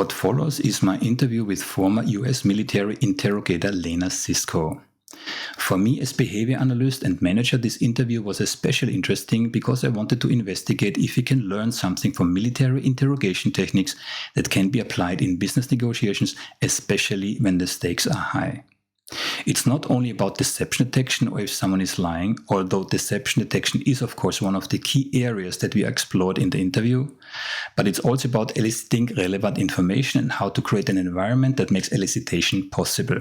What follows is my interview with former US military interrogator Lena Sisco. For me as behavior analyst and manager, this interview was especially interesting because I wanted to investigate if we can learn something from military interrogation techniques that can be applied in business negotiations, especially when the stakes are high. It's not only about deception detection or if someone is lying, although deception detection is of course one of the key areas that we explored in the interview, but it's also about eliciting relevant information and how to create an environment that makes elicitation possible.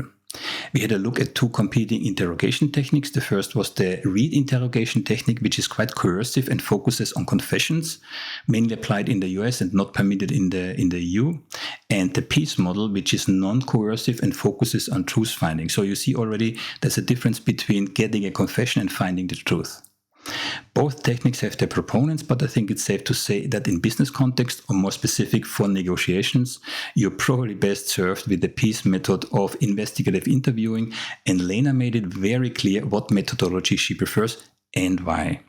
We had a look at two competing interrogation techniques. The first was the read interrogation technique, which is quite coercive and focuses on confessions, mainly applied in the US and not permitted in the EU. And the peace model, which is non-coercive and focuses on truth finding. So you see already there's a difference between getting a confession and finding the truth. Both techniques have their proponents, but I think it's safe to say that in business context, or more specific for negotiations, you're probably best served with the peace method of investigative interviewing, and Lena made it very clear what methodology she prefers and why.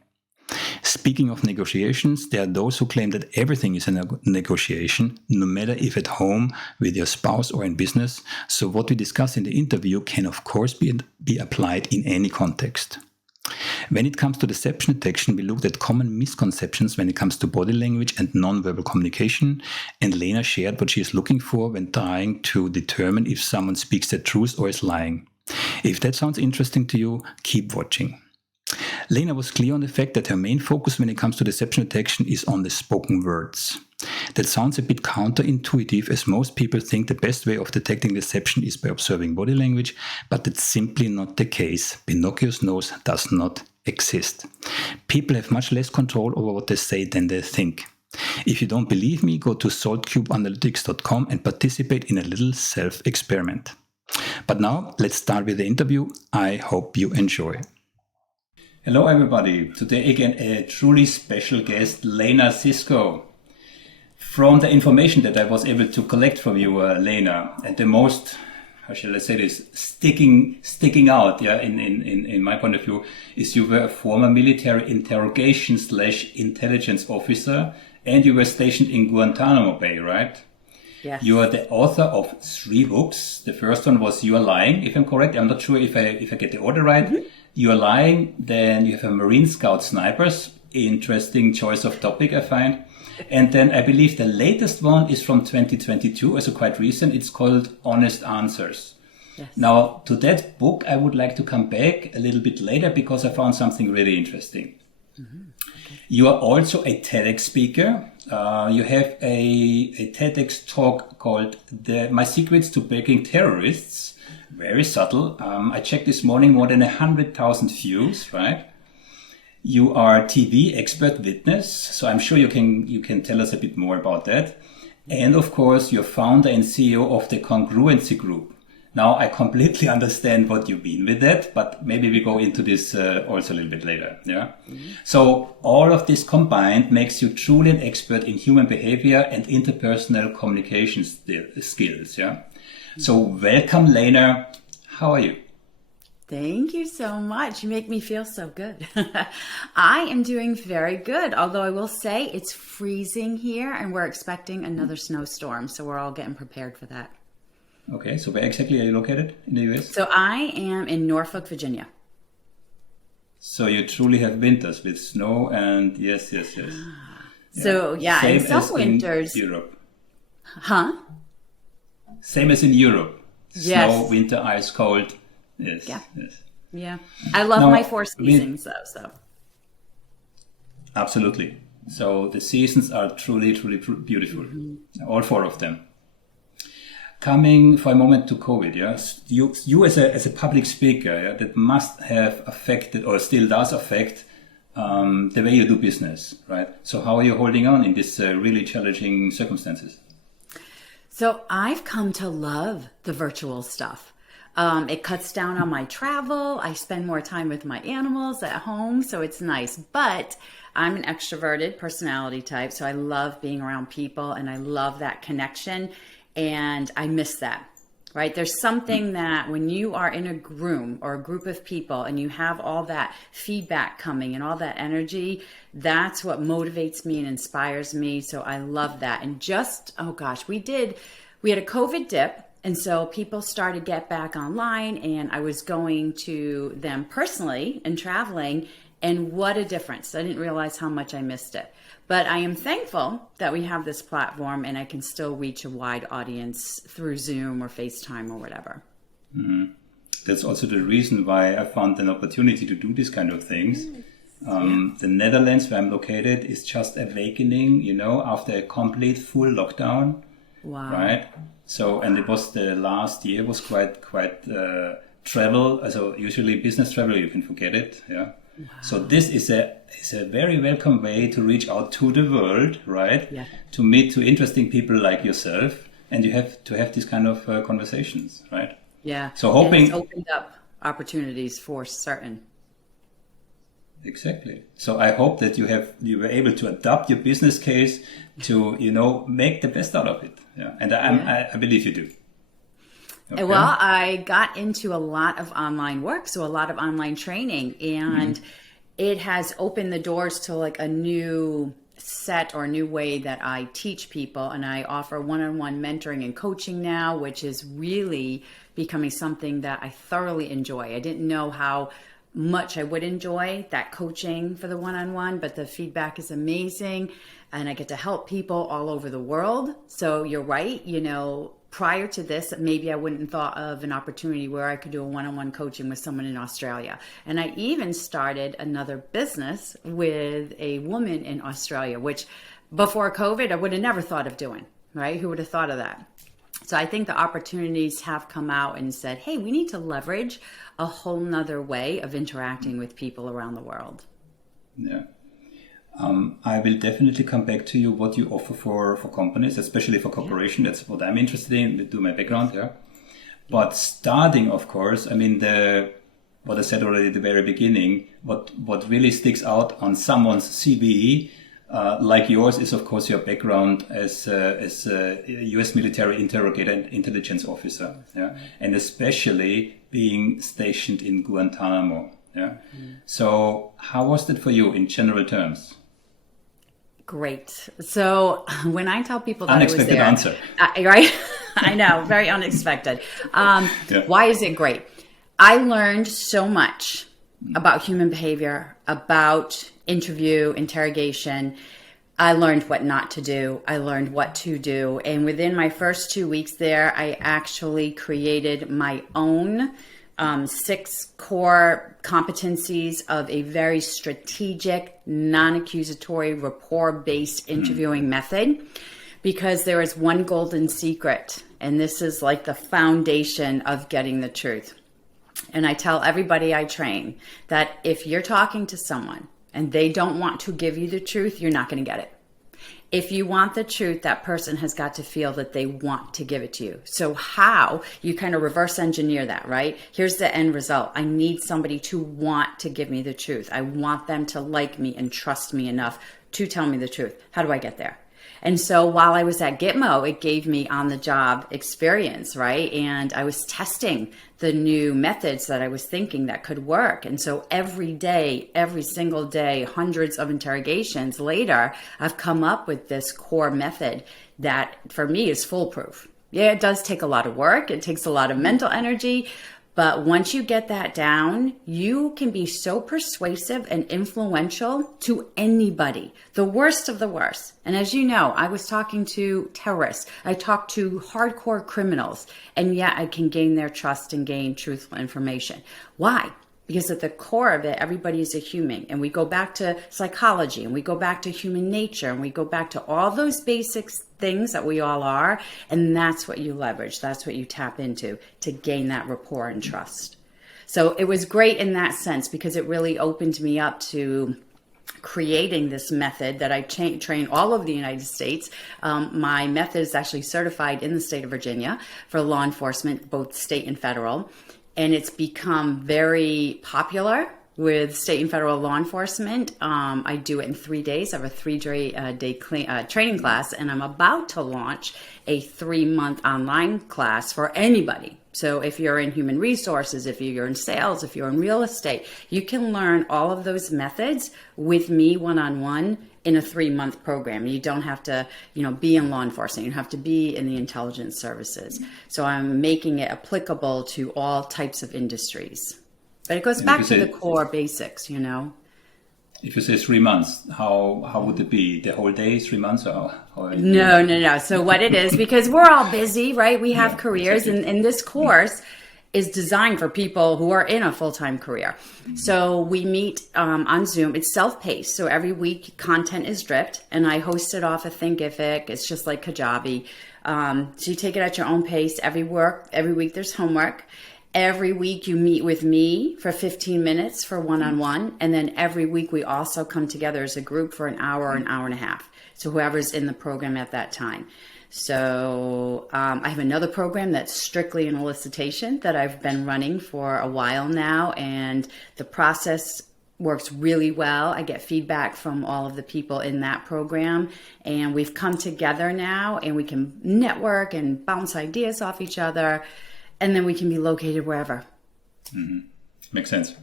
Speaking of negotiations, there are those who claim that everything is a negotiation, no matter if at home, with your spouse, or in business. So what we discuss in the interview can of course be applied in any context. When it comes to deception detection, we looked at common misconceptions when it comes to body language and non-verbal communication, and Lena shared what she is looking for when trying to determine if someone speaks the truth or is lying. If that sounds interesting to you, keep watching. Lena was clear on the fact that her main focus when it comes to deception detection is on the spoken words. That sounds a bit counterintuitive, as most people think the best way of detecting deception is by observing body language, but that's simply not the case. Pinocchio's nose does not exist. People have much less control over what they say than they think. If you don't believe me, go to SaltCubeAnalytics.com and participate in a little self-experiment. But now, let's start with the interview. I hope you enjoy. Hello everybody. Today again a truly special guest, Lena Sisco. From the information that I was able to collect from you, Lena, and the most, how shall I say this, sticking out, in my point of view, is you were a former military interrogation/intelligence officer, and you were stationed in Guantanamo Bay, right? Yes. You are the author of 3 books. The first one was You Are Lying, if I'm correct. I'm not sure if I get the order right. Mm-hmm. You Are Lying, then you have a Marine Scout Snipers. Interesting choice of topic, I find. And then I believe the latest one is from 2022, also quite recent. It's called Honest Answers. Yes. Now, to that book, I would like to come back a little bit later because I found something really interesting. Mm-hmm. Okay. You are also a TEDx speaker. You have a TEDx talk called My Secrets to Breaking Terrorists. Very subtle. I checked this morning, more than 100,000 views, right? You are TV expert witness, so I'm sure you can tell us a bit more about that. And of course, you're founder and CEO of the Congruency Group. Now, I completely understand what you mean with that, but maybe we go into this also a little bit later. Yeah. Mm-hmm. So all of this combined makes you truly an expert in human behavior and interpersonal communication skills. Yeah. Mm-hmm. So welcome, Lena. How are you? Thank you so much. You make me feel so good. I am doing very good, although I will say it's freezing here and we're expecting another snowstorm. So we're all getting prepared for that. Okay, so where exactly are you located in the US? So I am in Norfolk, Virginia. So you truly have winters with snow and yes. So yeah, Same in some as winters. In Europe. Huh? Same as in Europe. Yes. Snow, winter, ice, cold. Yes. Yeah. Yes. Yeah. I love my 4 seasons though, so. Absolutely. So the seasons are truly beautiful. Mm-hmm. All 4 of them. Coming for a moment to COVID, yes, you as a public speaker, yeah, that must have affected or still does affect the way you do business, right? So how are you holding on in this really challenging circumstances? So I've come to love the virtual stuff. It cuts down on my travel. I spend more time with my animals at home, so it's nice. But I'm an extroverted personality type, so I love being around people and I love that connection. And I miss that. right? There's something that when you are in a room or a group of people and you have all that feedback coming and all that energy, that's what motivates me and inspires me. So I love that. And just, oh gosh, we had a COVID dip. And so people started to get back online, and I was going to them personally and traveling. And what a difference. I didn't realize how much I missed it. But I am thankful that we have this platform and I can still reach a wide audience through Zoom or FaceTime or whatever. Mm-hmm. That's also the reason why I found an opportunity to do these kind of things. The Netherlands, where I'm located, is just awakening, after a complete full lockdown. Wow. Right? So, and it was the last year was quite travel. So usually business travel, you can forget it. Yeah. Wow. So this is a very welcome way to reach out to the world, right? Yeah. To meet to interesting people like yourself, and you have to have these kind of conversations, right? Yeah. So hoping it's opened up opportunities for certain. Exactly. So I hope that you were able to adapt your business case to make the best out of it. Yeah. And I believe you do. Okay. Well, I got into a lot of online work, so a lot of online training, and it has opened the doors to like a new set or a new way that I teach people. And I offer one-on-one mentoring and coaching now, which is really becoming something that I thoroughly enjoy. I didn't know how much I would enjoy that coaching for the one-on-one, but the feedback is amazing. And I get to help people all over the world. So you're right, prior to this, maybe I wouldn't have thought of an opportunity where I could do a one-on-one coaching with someone in Australia. And I even started another business with a woman in Australia, which before COVID, I would have never thought of doing, right? Who would have thought of that? So I think the opportunities have come out and said, hey, we need to leverage a whole nother way of interacting with people around the world. Yeah. I will definitely come back to you what you offer for companies, especially for corporation. That's what I'm interested in, do my background, yeah. But starting, of course, I mean, what I said already at the very beginning, what really sticks out on someone's CV, like yours, is of course your background as a U.S. military interrogator and intelligence officer, yeah, and especially being stationed in Guantanamo, yeah. So how was that for you in general terms? Great. So when I tell people that unexpected I was there, answer, right? I know, very unexpected. Why is it great? I learned so much about human behavior, about interrogation. I learned what not to do. I learned what to do. And within my first 2 weeks there, I actually created my own 6 core competencies of a very strategic, non-accusatory, rapport-based interviewing method, because there is one golden secret, and this is like the foundation of getting the truth. And I tell everybody I train that if you're talking to someone and they don't want to give you the truth, you're not going to get it. If you want the truth, that person has got to feel that they want to give it to you. So how you kind of reverse engineer that, right? Here's the end result. I need somebody to want to give me the truth. I want them to like me and trust me enough to tell me the truth. How do I get there? And so while I was at Gitmo, it gave me on-the-job experience, right? And I was testing the new methods that I was thinking that could work. And so every day, every single day, hundreds of interrogations later, I've come up with this core method that for me is foolproof. Yeah, it does take a lot of work. It takes a lot of mental energy. But once you get that down, you can be so persuasive and influential to anybody, the worst of the worst. And as you know, I was talking to terrorists. I talked to hardcore criminals, and yet I can gain their trust and gain truthful information. Why? Because at the core of it, everybody is a human. And we go back to psychology, and we go back to human nature, and we go back to all those basic things that we all are. And that's what you leverage. That's what you tap into to gain that rapport and trust. So it was great in that sense, because it really opened me up to creating this method that I train all over the United States. My method is actually certified in the state of Virginia for law enforcement, both state and federal. And it's become very popular with state and federal law enforcement. I do it in 3 days. I have a 3-day training class, and I'm about to launch a 3-month online class for anybody. So if you're in human resources, if you're in sales, if you're in real estate, you can learn all of those methods with me one-on-one in a 3-month program. You don't have to, be in law enforcement. You have to be in the intelligence services. So I'm making it applicable to all types of industries. But it goes back to the core basics, If you say 3 months, how would it be? The whole day, 3 months? Or No. So what it is, because we're all busy, right? We have careers, exactly. and this course is designed for people who are in a full-time career. So we meet on Zoom. It's self-paced. So every week content is dripped, and I host it off of Thinkific. It's just like Kajabi. So you take it at your own pace. Every week there's homework. Every week you meet with me for 15 minutes for one-on-one. And then every week we also come together as a group for an hour and a half. So whoever's in the program at that time. So I have another program that's strictly an elicitation that I've been running for a while now. And the process works really well. I get feedback from all of the people in that program. And we've come together now, and we can network and bounce ideas off each other. And then we can be located wherever. Mm-hmm. Makes sense.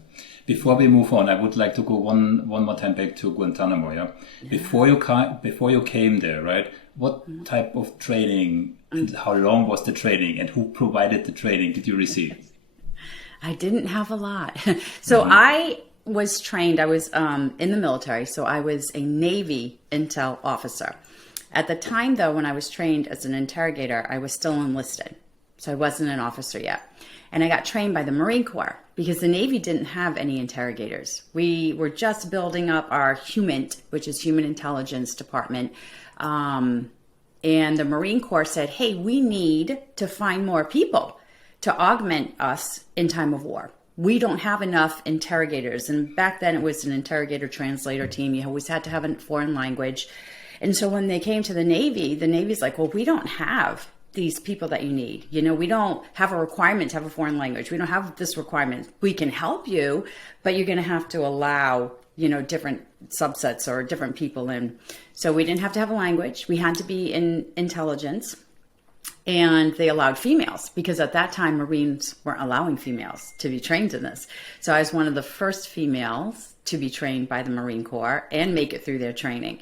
Before we move on, I would like to go one more time back to Guantanamo. Yeah. Before you came there, right? What type of training? And how long was the training? And who provided the training? Did you receive? I didn't have a lot. So I was trained. I was in the military. So I was a Navy intel officer. At the time, though, when I was trained as an interrogator, I was still enlisted. So I wasn't an officer yet. And I got trained by the Marine Corps because the Navy didn't have any interrogators. We were just building up our HUMINT, which is Human Intelligence Department. And the Marine Corps said, hey, we need to find more people to augment us in time of war. We don't have enough interrogators. And back then it was an interrogator translator team. You always had to have a foreign language. And so when they came to the Navy's like, well, we don't have these people that you need. We don't have a requirement to have a foreign language. We don't have this requirement. We can help you, but you're going to have to allow, different subsets or different people in. So we didn't have to have a language. We had to be in intelligence, and they allowed females because at that time, Marines weren't allowing females to be trained in this. So I was one of the first females to be trained by the Marine Corps and make it through their training.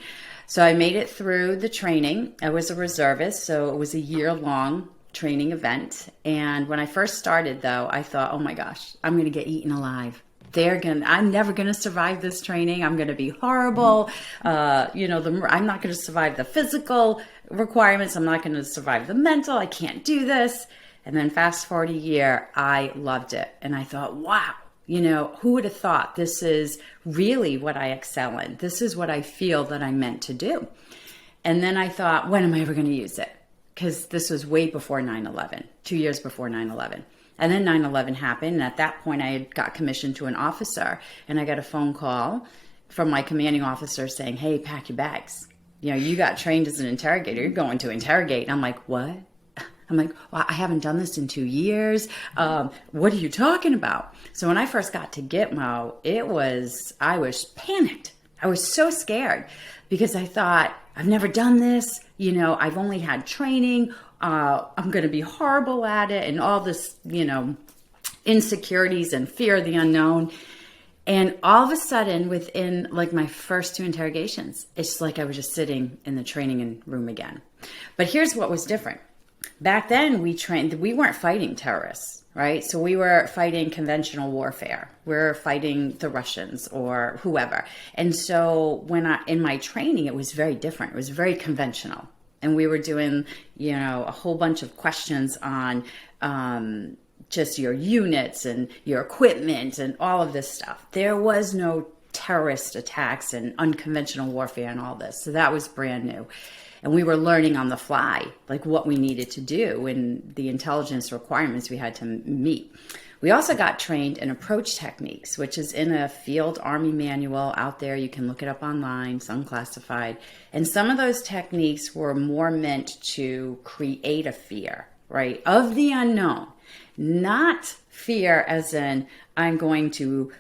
So I made it through the training. I was a reservist, so it was a year-long training event. And when I first started, though, I thought, oh my gosh, I'm going to get eaten alive. I'm never going to survive this training. I'm going to be horrible. I'm not going to survive the physical requirements. I'm not going to survive the mental. I can't do this. And then fast forward a year, I loved it. And I thought, wow. Who would have thought this is really what I excel in? This is what I feel that I'm meant to do. And then I thought, when am I ever going to use it? Because this was way before 9/11, 2 years before 9/11. And then 9/11 happened. And at that point, I had got commissioned to an officer. And I got a phone call from my commanding officer saying, hey, pack your bags. You got trained as an interrogator. You're going to interrogate. And I'm like, what? I'm like, well, I haven't done this in 2 years. What are you talking about? So when I first got to Gitmo, I was panicked. I was so scared because I thought, I've never done this. I've only had training. I'm going to be horrible at it and all this, insecurities and fear of the unknown. And all of a sudden, within my first 2 interrogations, it's like I was just sitting in the training room again. But here's what was different. Back then, we weren't fighting terrorists, right? So we were fighting conventional warfare. We're fighting the Russians or whoever. And so in my training, it was very different. It was very conventional. And we were doing, a whole bunch of questions on just your units and your equipment and all of this stuff. There was no terrorist attacks and unconventional warfare and all this. So that was brand new. And we were learning on the fly, what we needed to do and the intelligence requirements we had to meet. We also got trained in approach techniques, which is in a field Army manual out there. You can look it up online, it's unclassified. And some of those techniques were more meant to create a fear, right, of the unknown, not Fear as in, I'm going to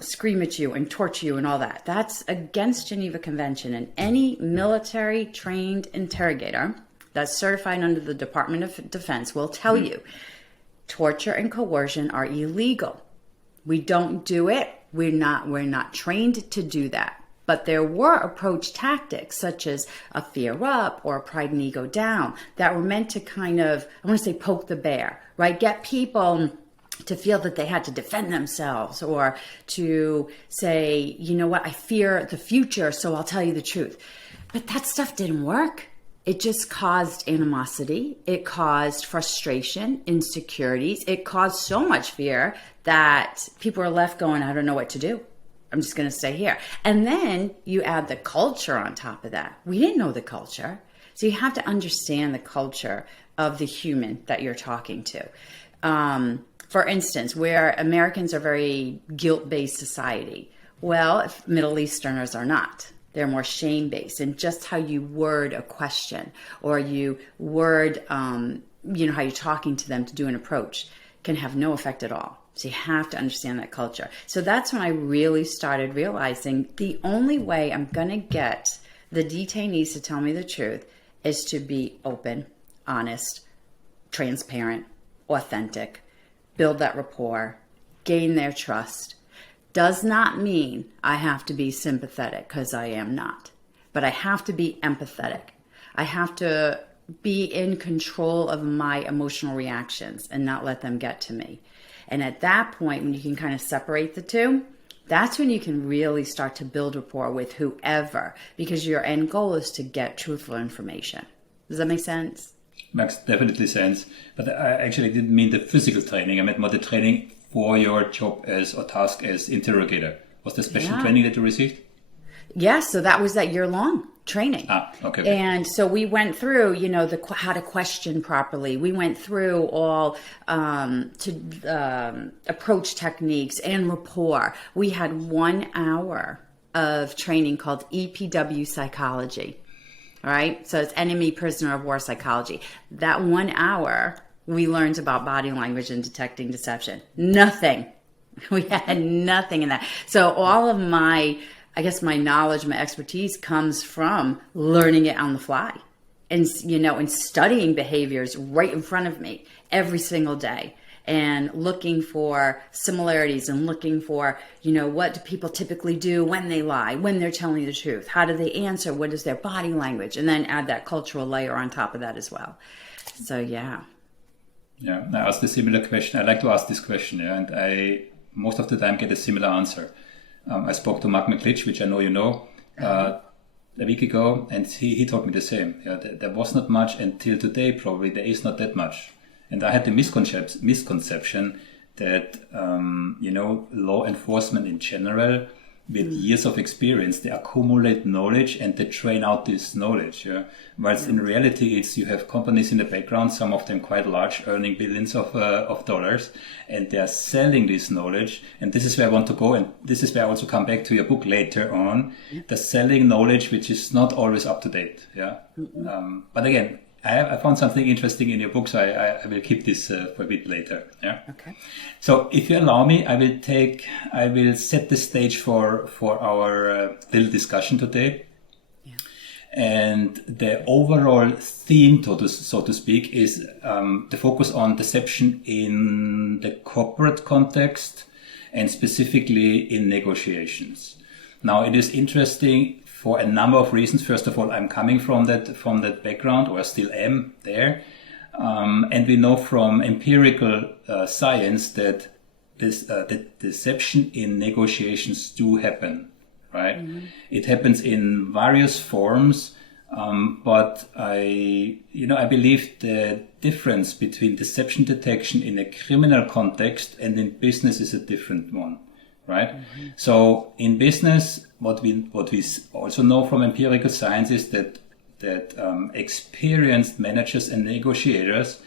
scream at you and torture you and all that. That's against Geneva Convention. And any military trained interrogator that's certified under the Department of Defense will tell you torture and coercion are illegal. We don't do it. We're not trained to do that. But there were approach tactics such as a fear up or a pride and ego down that were meant to kind of, I want to say, poke the bear, right? Get people to feel that they had to defend themselves, or to say, you know what, I fear the future, so I'll tell you the truth. But that stuff didn't work. It just caused animosity. It caused frustration, insecurities. It caused so much fear that people are left going, I don't know what to do. I'm just going to stay here. And then you add the culture on top of that. We didn't know the culture. So you have to understand the culture of the human that you're talking to. For instance, where Americans are very guilt-based society. Well, Middle Easterners are not. They're more shame-based, and just how you word a question or you word, how you're talking to them to do an approach can have no effect at all. So you have to understand that culture. So that's when I really started realizing the only way I'm going to get the detainees to tell me the truth is to be open, honest, transparent, authentic, build that rapport, gain their trust. Does not mean I have to be sympathetic, because I am not. But I have to be empathetic. I have to be in control of my emotional reactions and not let them get to me. And at that point, when you can kind of separate the two, that's when you can really start to build rapport with whoever, because your end goal is to get truthful information. Does that make sense? Makes definitely sense. But I actually didn't mean the physical training. I meant more the training for your job as or task as interrogator. Was there special training that you received? Yes, so that was that year-long training. Okay. And so we went through, how to question properly. We went through all approach techniques and rapport. We had 1 hour of training called EPW psychology. All right, so it's enemy prisoner of war psychology. That 1 hour, we learned about body language and detecting deception. Nothing. We had nothing in that. So all of my knowledge, my expertise comes from learning it on the fly and studying behaviors right in front of me every single day and looking for similarities and looking for, what do people typically do when they lie, when they're telling the truth? How do they answer? What is their body language? And then add that cultural layer on top of that as well. So, yeah. Yeah, I asked a similar question. I like to ask this question, and I most of the time get a similar answer. I spoke to Mark McLitch, which I know you know, a week ago, and he told me the same. Yeah, there was not much until today, probably there is not that much. And I had the misconception that, law enforcement in general, with years of experience, they accumulate knowledge and they train out this knowledge. Yeah? Whereas in reality, you have companies in the background, some of them quite large, earning billions of dollars, and they are selling this knowledge. And this is where I want to go, and this is where I also come back to your book later on. They're selling knowledge which is not always up to date. Yeah. But again, I found something interesting in your book, so I will keep this for a bit later. Yeah. Okay. So, if you allow me, I will set the stage for our little discussion today. Yeah. And the overall theme, so to speak, is the focus on deception in the corporate context and specifically in negotiations. Now, it is interesting for a number of reasons. First of all, I'm coming from that background, or still am there, and we know from empirical science that that deception in negotiations do happen, right? Mm-hmm. It happens in various forms, but I believe the difference between deception detection in a criminal context and in business is a different one. Right. Mm-hmm. So in business, what we also know from empirical science is that experienced managers and negotiators,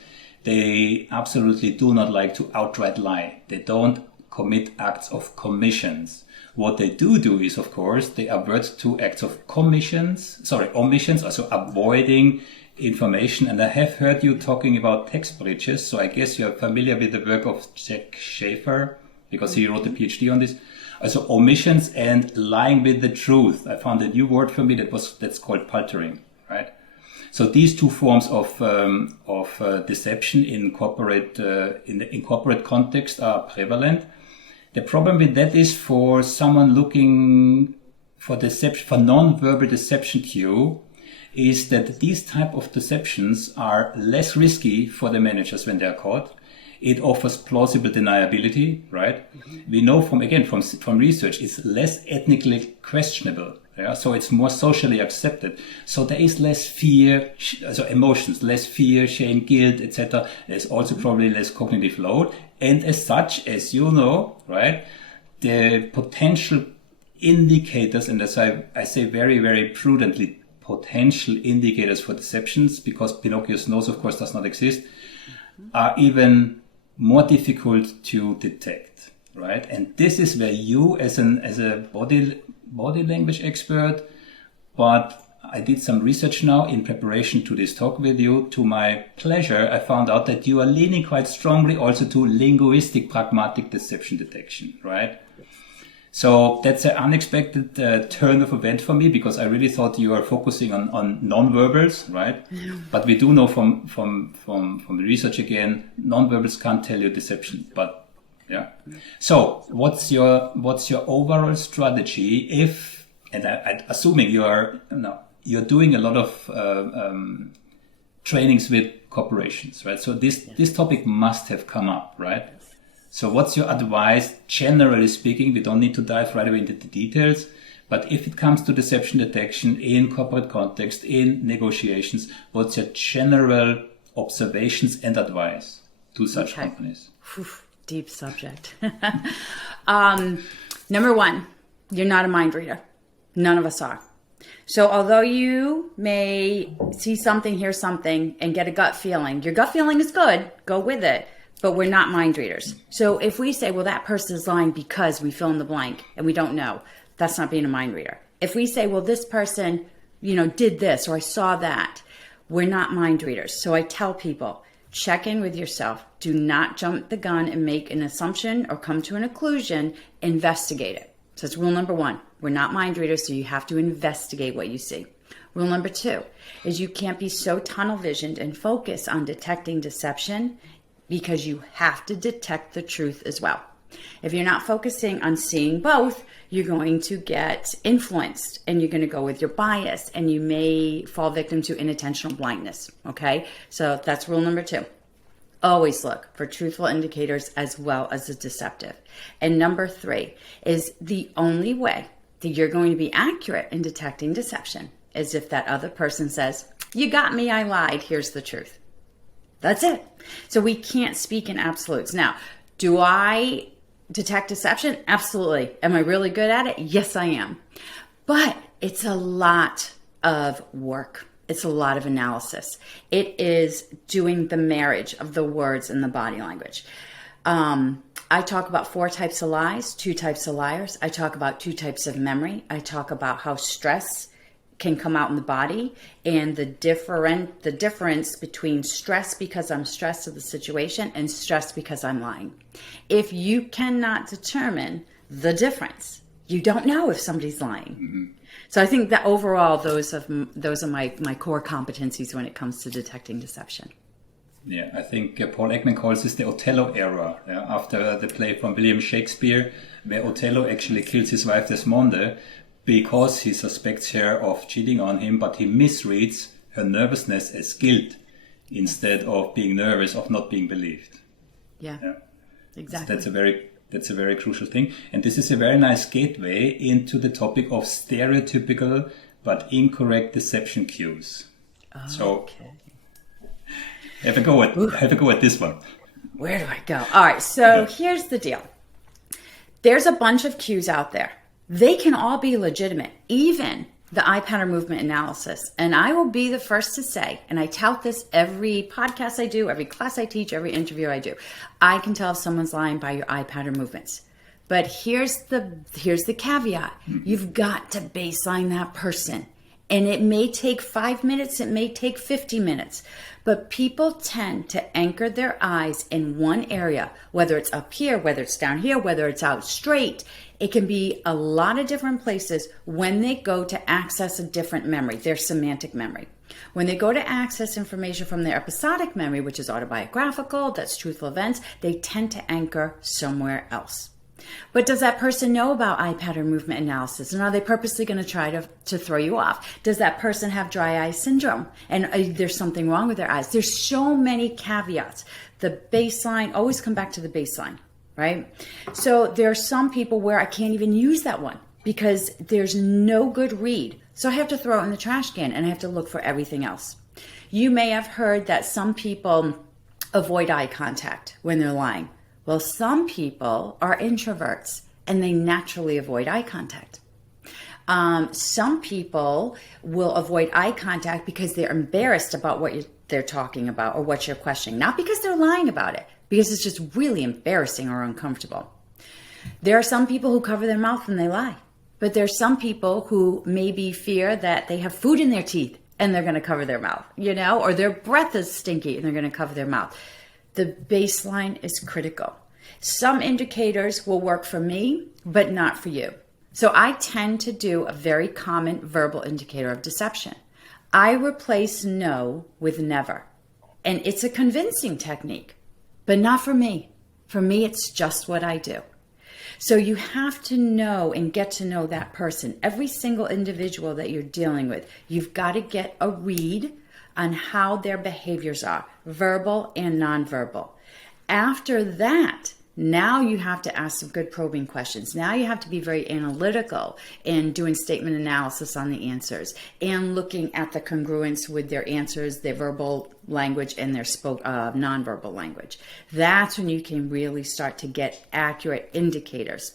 they absolutely do not like to outright lie. They don't commit acts of commissions. What they do is, of course, they avert to acts of omissions, also avoiding information, and I have heard you talking about text bridges, so I guess you're familiar with the work of Jack Schaefer, because he wrote a PhD on this. Also omissions and lying with the truth. I found a new word for me that's called paltering, right? So these two forms of deception in corporate in corporate context are prevalent. The problem with that is for someone looking for deception, for non-verbal deception cue, is that these type of deceptions are less risky for the managers when they are caught. It offers plausible deniability, right? We know from research, it's less ethnically questionable. Yeah? So it's more socially accepted. So there is less fear, so emotions, less fear, shame, guilt, etc. There's also probably less cognitive load. And as such, as you know, right, the potential indicators, and as I say very, very prudently, potential indicators for deceptions, because Pinocchio's nose, of course, does not exist, are even more difficult to detect, right? And this is where you, as a body language expert, but I did some research now in preparation to this talk with you. To my pleasure, I found out that you are leaning quite strongly also to linguistic pragmatic deception detection, right? So that's an unexpected turn of event for me, because I really thought you are focusing on non-verbals, right? Yeah. But we do know from the research again, non-verbals can't tell you deception. But yeah. So what's your overall strategy if? And I'm assuming you're doing a lot of trainings with corporations, right? So this topic must have come up, right? So what's your advice, generally speaking? We don't need to dive right away into the details, but if it comes to deception detection in corporate context, in negotiations, what's your general observations and advice to such companies? Deep subject. Number one, you're not a mind reader. None of us are. So although you may see something, hear something, and get a gut feeling, your gut feeling is good, go with it. But we're not mind readers. So if we say, well, that person is lying because we fill in the blank and we don't know, that's not being a mind reader. If we say, well, this person, did this or I saw that, we're not mind readers. So I tell people, check in with yourself. Do not jump the gun and make an assumption or come to an conclusion. Investigate it. So that's rule number one. We're not mind readers, so you have to investigate what you see. Rule number two is you can't be so tunnel visioned and focus on detecting deception, because you have to detect the truth as well. If you're not focusing on seeing both, you're going to get influenced and you're going to go with your bias and you may fall victim to inattentional blindness. Okay, so that's rule number two. Always look for truthful indicators as well as the deceptive. And number three is the only way that you're going to be accurate in detecting deception is if that other person says, you got me, I lied, here's the truth. That's it. So we can't speak in absolutes. Now, do I detect deception? Absolutely. Am I really good at it? Yes, I am. But it's a lot of work. It's a lot of analysis. It is doing the marriage of the words and the body language. I talk about 4 types of lies, 2 types of liars. I talk about 2 types of memory. I talk about how stress can come out in the body and the difference between stress because I'm stressed of the situation and stress because I'm lying. If you cannot determine the difference, you don't know if somebody's lying. Mm-hmm. So I think that overall, those are my core competencies when it comes to detecting deception. Yeah, I think Paul Ekman calls this the Othello Era, after the play from William Shakespeare, where Othello actually kills his wife Desmonde, because he suspects her of cheating on him, but he misreads her nervousness as guilt instead of being nervous of not being believed. Yeah. Exactly. So that's a very crucial thing. And this is a very nice gateway into the topic of stereotypical but incorrect deception cues. Okay. So have a go at this one. Where do I go? All right. So here's the deal. There's a bunch of cues out there. They can all be legitimate, even the eye pattern movement analysis. And I will be the first to say, and I tout this every podcast I do, every class I teach, every interview I do, I can tell if someone's lying by your eye pattern movements. But here's the caveat. You've got to baseline that person And it may take 5 minutes, it may take 50 minutes, but people tend to anchor their eyes in one area, whether it's up here, whether it's down here, whether it's out straight. It can be a lot of different places when they go to access a different memory, their semantic memory. When they go to access information from their episodic memory, which is autobiographical, that's truthful events, they tend to anchor somewhere else. But does that person know about eye pattern movement analysis? And are they purposely going to try to throw you off? Does that person have dry eye syndrome? And there's something wrong with their eyes? There's so many caveats. The baseline, always come back to the baseline, right? So there are some people where I can't even use that one because there's no good read. So I have to throw it in the trash can and I have to look for everything else. You may have heard that some people avoid eye contact when they're lying. Well, some people are introverts and they naturally avoid eye contact. Some people will avoid eye contact because they're embarrassed about what they're talking about or what you're questioning. Not because they're lying about it, because it's just really embarrassing or uncomfortable. There are some people who cover their mouth when they lie. But there's some people who maybe fear that they have food in their teeth and they're going to cover their mouth, or their breath is stinky and they're going to cover their mouth. The baseline is critical. Some indicators will work for me, but not for you. So I tend to do a very common verbal indicator of deception. I replace no with never. And it's a convincing technique, but not for me. For me, it's just what I do. So you have to know and get to know that person, every single individual that you're dealing with. You've got to get a read on how their behaviors are, verbal and nonverbal. After that, now you have to ask some good probing questions. Now you have to be very analytical in doing statement analysis on the answers and looking at the congruence with their answers, their verbal language and their nonverbal language. That's when you can really start to get accurate indicators.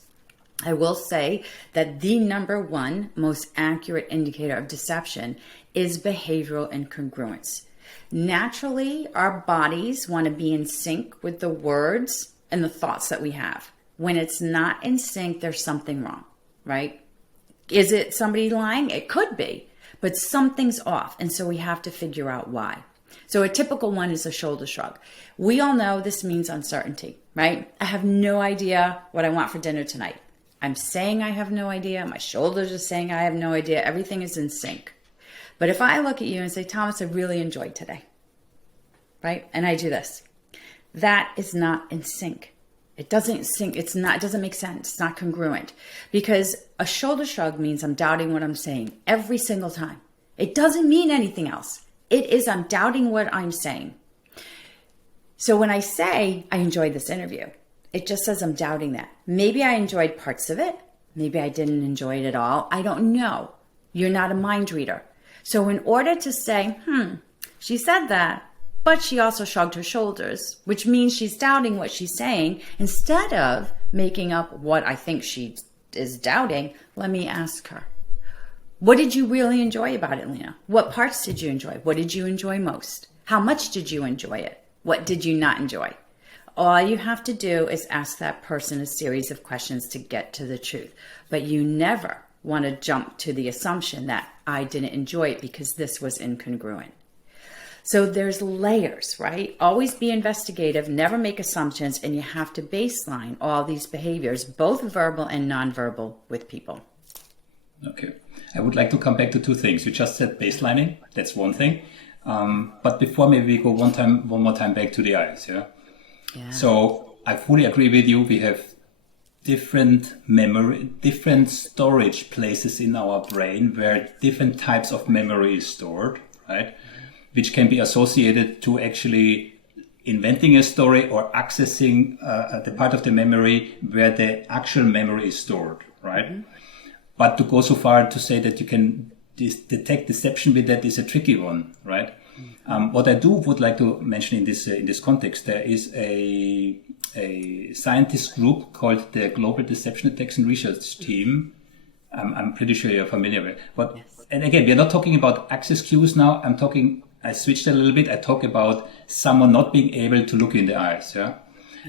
I will say that the number one most accurate indicator of deception is behavioral incongruence. Naturally, our bodies want to be in sync with the words and the thoughts that we have. When it's not in sync, there's something wrong, right? Is it somebody lying? It could be, but something's off. And so we have to figure out why. So a typical one is a shoulder shrug. We all know this means uncertainty, right? I have no idea what I want for dinner tonight. I'm saying I have no idea. My shoulders are saying I have no idea. Everything is in sync. But if I look at you and say, Thomas, I really enjoyed today, right? And I do this. That is not in sync. It doesn't sync. It doesn't make sense. It's not congruent because a shoulder shrug means I'm doubting what I'm saying every single time. It doesn't mean anything else. It is I'm doubting what I'm saying. So when I say I enjoyed this interview, it just says I'm doubting that. Maybe I enjoyed parts of it. Maybe I didn't enjoy it at all. I don't know. You're not a mind reader. So in order to say, she said that, but she also shrugged her shoulders, which means she's doubting what she's saying. Instead of making up what I think she is doubting, let me ask her, what did you really enjoy about it, Lena? What parts did you enjoy? What did you enjoy most? How much did you enjoy it? What did you not enjoy? All you have to do is ask that person a series of questions to get to the truth. But you never want to jump to the assumption that I didn't enjoy it because this was incongruent. So there's layers, right? Always be investigative, never make assumptions, and you have to baseline all these behaviors, both verbal and nonverbal, with people. Okay. I would like to come back to two things. You just said baselining. That's one thing. But before, maybe we go one more time back to the eyes. Yeah. So I fully agree with you. We have different memory, different storage places in our brain where different types of memory is stored, right? Which can be associated to actually inventing a story or accessing the part of the memory where the actual memory is stored, right? Mm-hmm. But to go so far to say that you can detect deception with that is a tricky one, right? Mm-hmm. What I would like to mention in this context, there is a scientist group called the Global Deception Detection Research Team. I'm pretty sure you're familiar with. But yes. And again, we're not talking about access cues now. I switched a little bit. I talk about someone not being able to look in the eyes. Yeah.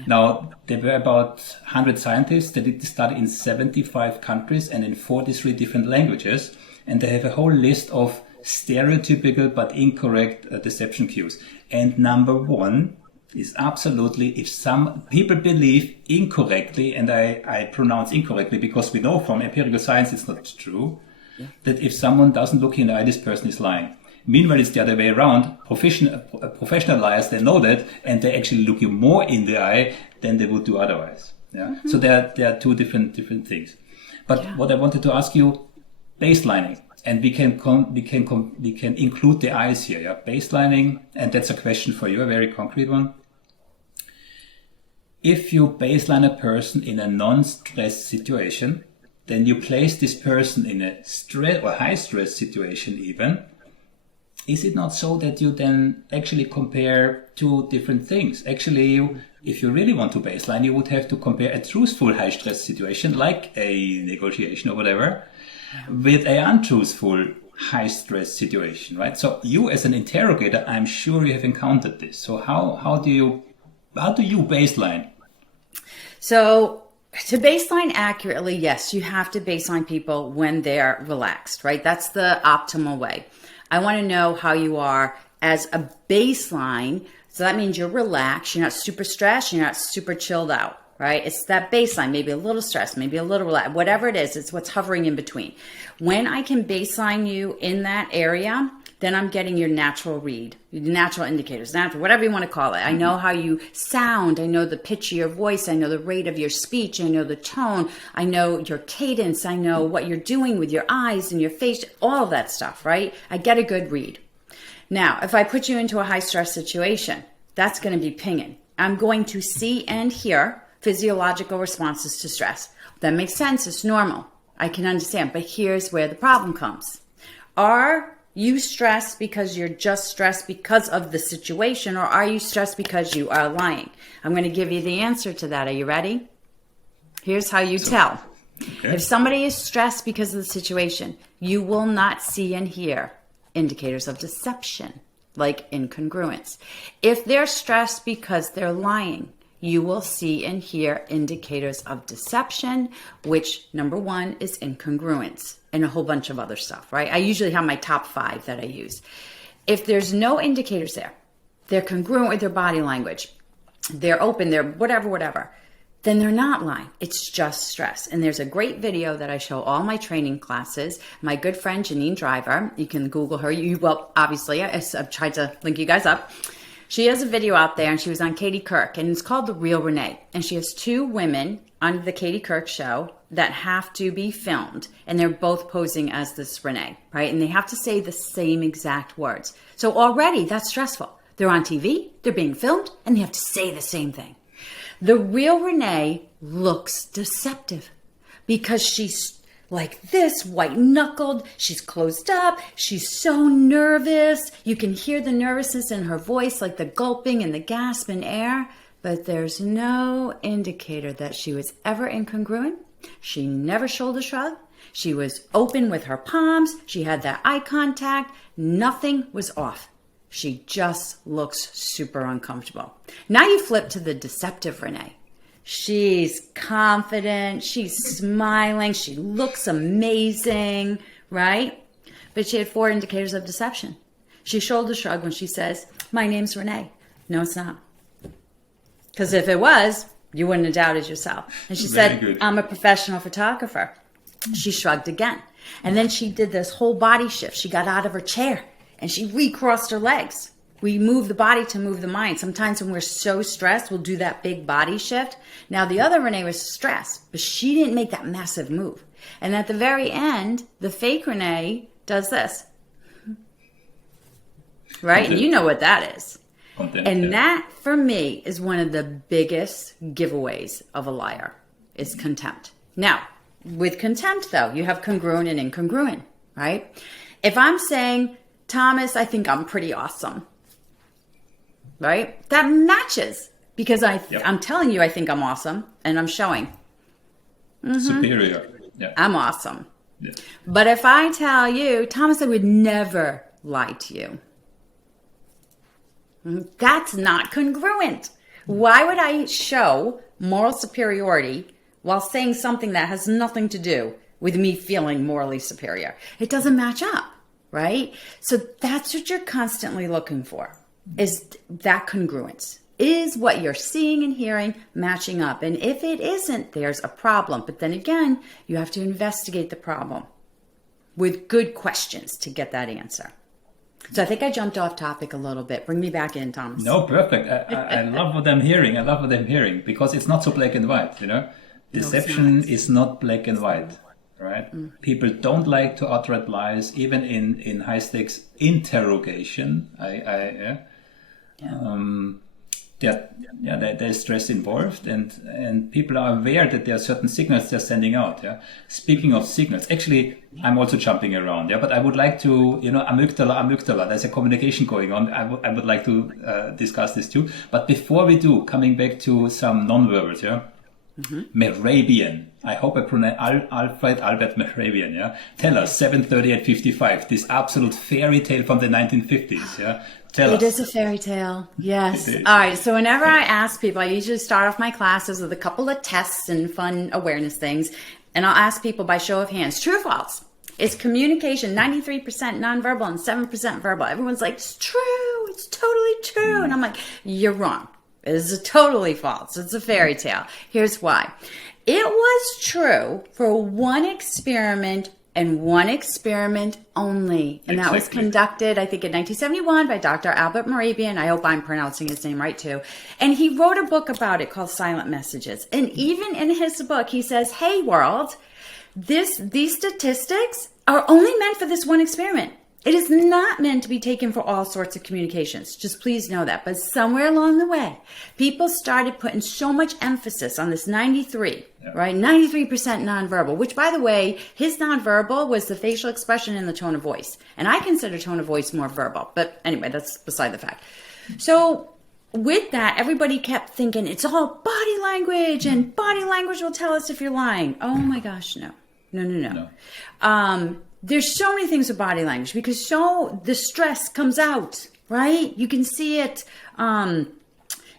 Now, there were about 100 scientists that did the study in 75 countries and in 43 different languages. and they have a whole list of stereotypical but incorrect deception cues. And number one is absolutely, if some people believe incorrectly, and I pronounce incorrectly because we know from empirical science it's not true, that if someone doesn't look in the eye, this person is lying. Meanwhile, it's the other way around. Professional liars, they know that, and they actually look you more in the eye than they would do otherwise. Yeah. Mm-hmm. So there are two different things. But what I wanted to ask you, baselining, and we can include the eyes here. Yeah, baselining, and that's a question for you, a very concrete one. If you baseline a person in a non-stress situation, then you place this person in a stress or high stress situation even. Is it not so that you then actually compare two different things? Actually, if you really want to baseline, you would have to compare a truthful high stress situation, like a negotiation or whatever, with a untruthful high stress situation, right? So you as an interrogator, I'm sure you have encountered this. So how do you baseline? So to baseline accurately, yes, you have to baseline people when they're relaxed, right? That's the optimal way. I want to know how you are as a baseline. So that means you're relaxed. You're not super stressed. You're not super chilled out, right? It's that baseline, maybe a little stressed, maybe a little relaxed, whatever it is. It's what's hovering in between. When I can baseline you in that area, then I'm getting your natural read, natural indicators, natural, whatever you want to call it. I know how you sound. I know the pitch of your voice. I know the rate of your speech. I know the tone. I know your cadence. I know what you're doing with your eyes and your face, all of that stuff, right? I get a good read. Now, if I put you into a high stress situation, that's going to be pinging. I'm going to see and hear physiological responses to stress. That makes sense. It's normal. I can understand. But here's where the problem comes. Are you stressed because you're just stressed because of the situation, or are you stressed because you are lying? I'm going to give you the answer to that. Are you ready? Here's how you tell. Okay. If somebody is stressed because of the situation, you will not see and hear indicators of deception, like incongruence. If they're stressed because they're lying, you will see and hear indicators of deception, which number one is incongruence and a whole bunch of other stuff, right? I usually have my top 5 that I use. If there's no indicators there, they're congruent with their body language, they're open, they're whatever, then they're not lying. It's just stress. And there's a great video that I show all my training classes. My good friend, Janine Driver, you can Google her. Well, obviously, I've tried to link you guys up. She has a video out there, and she was on Katie Couric, and it's called The Real Renee. And she has 2 women on the Katie Couric show that have to be filmed, and they're both posing as this Renee, right? And they have to say the same exact words. So already that's stressful. They're on TV, they're being filmed, and they have to say the same thing. The real Renee looks deceptive because she's like this, white-knuckled, she's closed up, she's so nervous. You can hear the nervousness in her voice, like the gulping and the gasp in air, but there's no indicator that she was ever incongruent. She never shoulder shrugged. She was open with her palms. She had that eye contact. Nothing was off. She just looks super uncomfortable. Now you flip to the deceptive Renee. She's confident, she's smiling, she looks amazing, right? But she had 4 indicators of deception. She shoulder shrugged when she says, "My name's Renee." No, it's not. Because if it was, you wouldn't have doubted yourself. And she said, "I'm a professional photographer." She shrugged again. And then she did this whole body shift. She got out of her chair and she recrossed her legs. We move the body to move the mind. Sometimes when we're so stressed, we'll do that big body shift. Now, the other Renee was stressed, but she didn't make that massive move. And at the very end, the fake Renee does this. Right? And you know what that is. And that, for me, is one of the biggest giveaways of a liar, is contempt. Now, with contempt, though, you have congruent and incongruent, right? If I'm saying, "Thomas, I think I'm pretty awesome," right? That matches because I'm telling you I think I'm awesome, and I'm showing. Superior. Yeah. I'm awesome. Yeah. But if I tell you, "Thomas, I would never lie to you," that's not congruent. Why would I show moral superiority while saying something that has nothing to do with me feeling morally superior. It doesn't match up, right? So that's what you're constantly looking for, is that congruence. Is what you're seeing and hearing matching up? And if it isn't, there's a problem. But then again, you have to investigate the problem with good questions to get that answer. So I think I jumped off topic a little bit. Bring me back in, Thomas. No, perfect. I love what I'm hearing. I love what I'm hearing, because it's not so black and white, Deception is not black and white, right? People don't like to utter lies, even in high stakes interrogation. There's stress involved, and people are aware that there are certain signals they're sending out. Yeah. Speaking of signals, actually, I'm also jumping around. Yeah, but I would like to, amygdala. There's a communication going on. I would like to discuss this too. But before we do, coming back to some nonverbals. Yeah. Mehrabian. I hope I pronounce Alfred Albert Mehrabian. Yeah. Tell us 7:30 at 55. This absolute fairy tale from the 1950s. Yeah. It is a fairy tale. Yes. All right. So whenever I ask people, I usually start off my classes with a couple of tests and fun awareness things. And I'll ask people by show of hands, true or false? Is communication 93% nonverbal and 7% verbal? Everyone's like, it's true. It's totally true. And I'm like, you're wrong. It is totally false. It's a fairy tale. Here's why. It was true for one experiment and one experiment only. And that was conducted, I think, in 1971 by Dr. Albert Mehrabian. I hope I'm pronouncing his name right, too. And he wrote a book about it called Silent Messages. And even in his book, he says, hey, world, these statistics are only meant for this one experiment. It is not meant to be taken for all sorts of communications. Just please know that. But somewhere along the way, people started putting so much emphasis on this 93, right? 93% nonverbal, which, by the way, his nonverbal was the facial expression and the tone of voice. And I consider tone of voice more verbal. But anyway, that's beside the fact. So with that, everybody kept thinking it's all body language, and body language will tell us if you're lying. Oh my gosh, no. There's so many things with body language, because the stress comes out, right? You can see it. And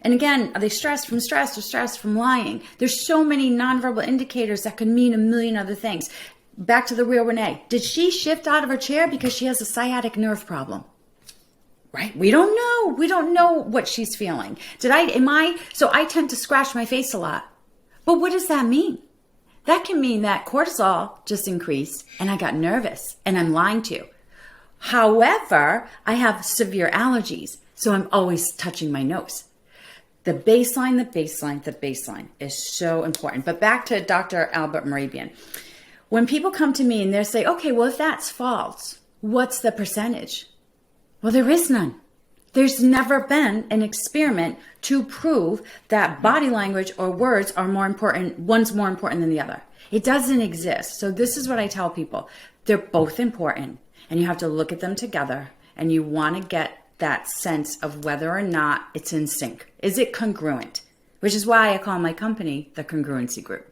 again, are they stressed from stress or stressed from lying? There's so many nonverbal indicators that could mean a million other things. Back to the real Renee. Did she shift out of her chair because she has a sciatic nerve problem? Right? We don't know. We don't know what she's feeling. So I tend to scratch my face a lot. But what does that mean? That can mean that cortisol just increased and I got nervous and I'm lying to you. However, I have severe allergies, so I'm always touching my nose. The baseline is so important. But back to Dr. Albert Mehrabian. When people come to me and they say, okay, well, if that's false, what's the percentage? Well, there is none. There's never been an experiment to prove that body language or words are more important, one's more important than the other. It doesn't exist. So this is what I tell people. They're both important, and you have to look at them together, and you want to get that sense of whether or not it's in sync. Is it congruent? Which is why I call my company the Congruency Group.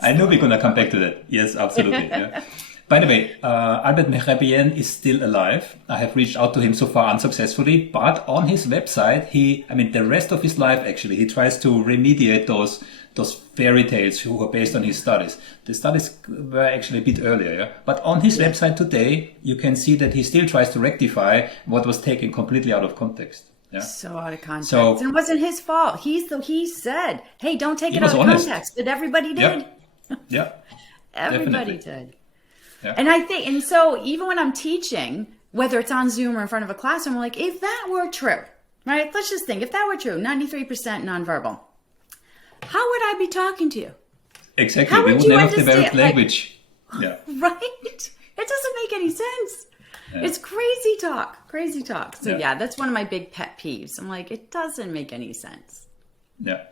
I know we're going to come back to that. Yes, absolutely. Yeah. By the way, Albert Mehrabian is still alive. I have reached out to him so far unsuccessfully, but on his website, the rest of his life, actually, he tries to remediate those fairy tales who were based on his studies. The studies were actually a bit earlier, yeah? But on his website today, you can see that he still tries to rectify what was taken completely out of context. Yeah? So out of context. And it wasn't his fault. He said, hey, don't take it out of context. But everybody did. Yeah. Everybody did. Yeah. And I think, and so even when I'm teaching, whether it's on Zoom or in front of a classroom, I'm like, if that were true, right? Let's just think, if that were true, 93% nonverbal, how would I be talking to you? Exactly. We would never have developed language. Right? It doesn't make any sense. Yeah. It's crazy talk. So that's one of my big pet peeves. I'm like, it doesn't make any sense. Yeah.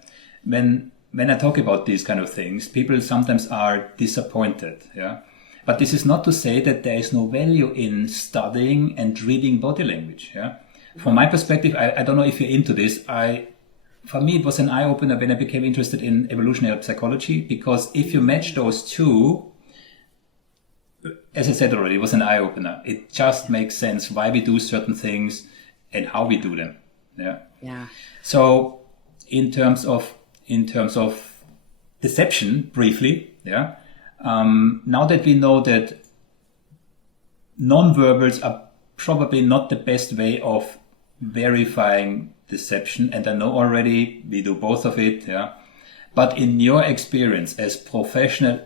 When I talk about these kind of things, people sometimes are disappointed. Yeah. But this is not to say that there is no value in studying and reading body language. Yeah. From my perspective, I don't know if you're into this. For me, it was an eye-opener when I became interested in evolutionary psychology, because if you match those two, as I said already, it was an eye-opener. It just makes sense why we do certain things and how we do them. Yeah. Yeah. So in terms of deception, briefly, yeah. Now that we know that non-verbals are probably not the best way of verifying deception, and I know already we do both of it, yeah. But in your experience as professional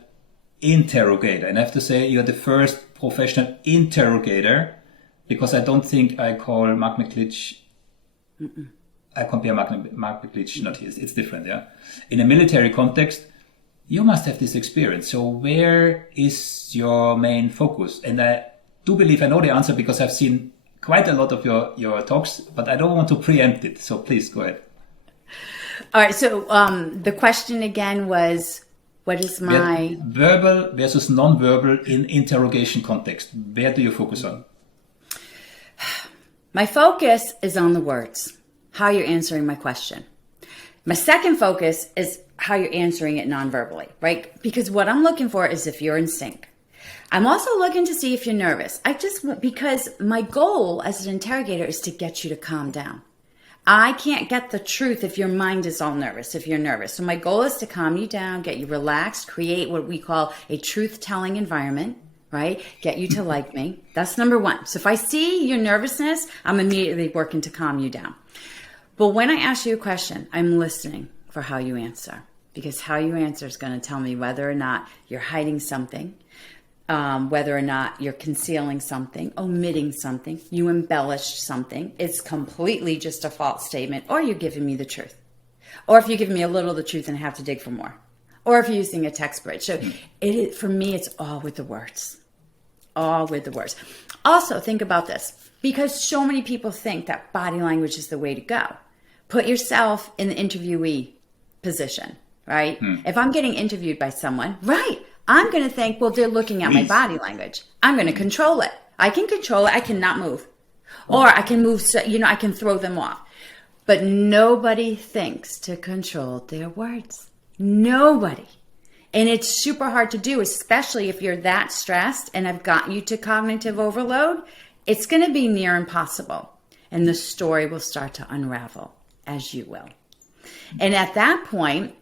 interrogator, and I have to say you're the first professional interrogator, because I don't think I call Mark McLitch. I compare Mark McLitch, not his. It's different, yeah. In a military context, you must have this experience. So where is your main focus? And I do believe I know the answer because I've seen quite a lot of your talks, but I don't want to preempt it. So please go ahead. All right. So the question again was, what is my... Verbal versus non-verbal in interrogation context. Where do you focus on? My focus is on the words, how you're answering my question. My second focus is how you're answering it non-verbally, right? Because what I'm looking for is if you're in sync. I'm also looking to see if you're nervous. Because my goal as an interrogator is to get you to calm down. I can't get the truth if your mind is all nervous, if you're nervous. So my goal is to calm you down, get you relaxed, create what we call a truth-telling environment, right? Get you to like me. That's number one. So if I see your nervousness, I'm immediately working to calm you down. But when I ask you a question, I'm listening for how you answer, because how you answer is going to tell me whether or not you're hiding something, whether or not you're concealing something, omitting something, you embellished something, it's completely just a false statement, or you're giving me the truth. Or if you give me a little of the truth and I have to dig for more. Or if you're using a text bridge. So for me, it's all with the words. All with the words. Also, think about this. Because so many people think that body language is the way to go. Put yourself in the interviewee position, right? If I'm getting interviewed by someone, right, I'm going to think, well, they're looking at my body language. I'm going to control it. I can control it. I cannot move. Or I can move, I can throw them off. But nobody thinks to control their words. Nobody. And it's super hard to do, especially if you're that stressed and I've got you to cognitive overload. It's going to be near impossible. And the story will start to unravel, as you will. And at that point,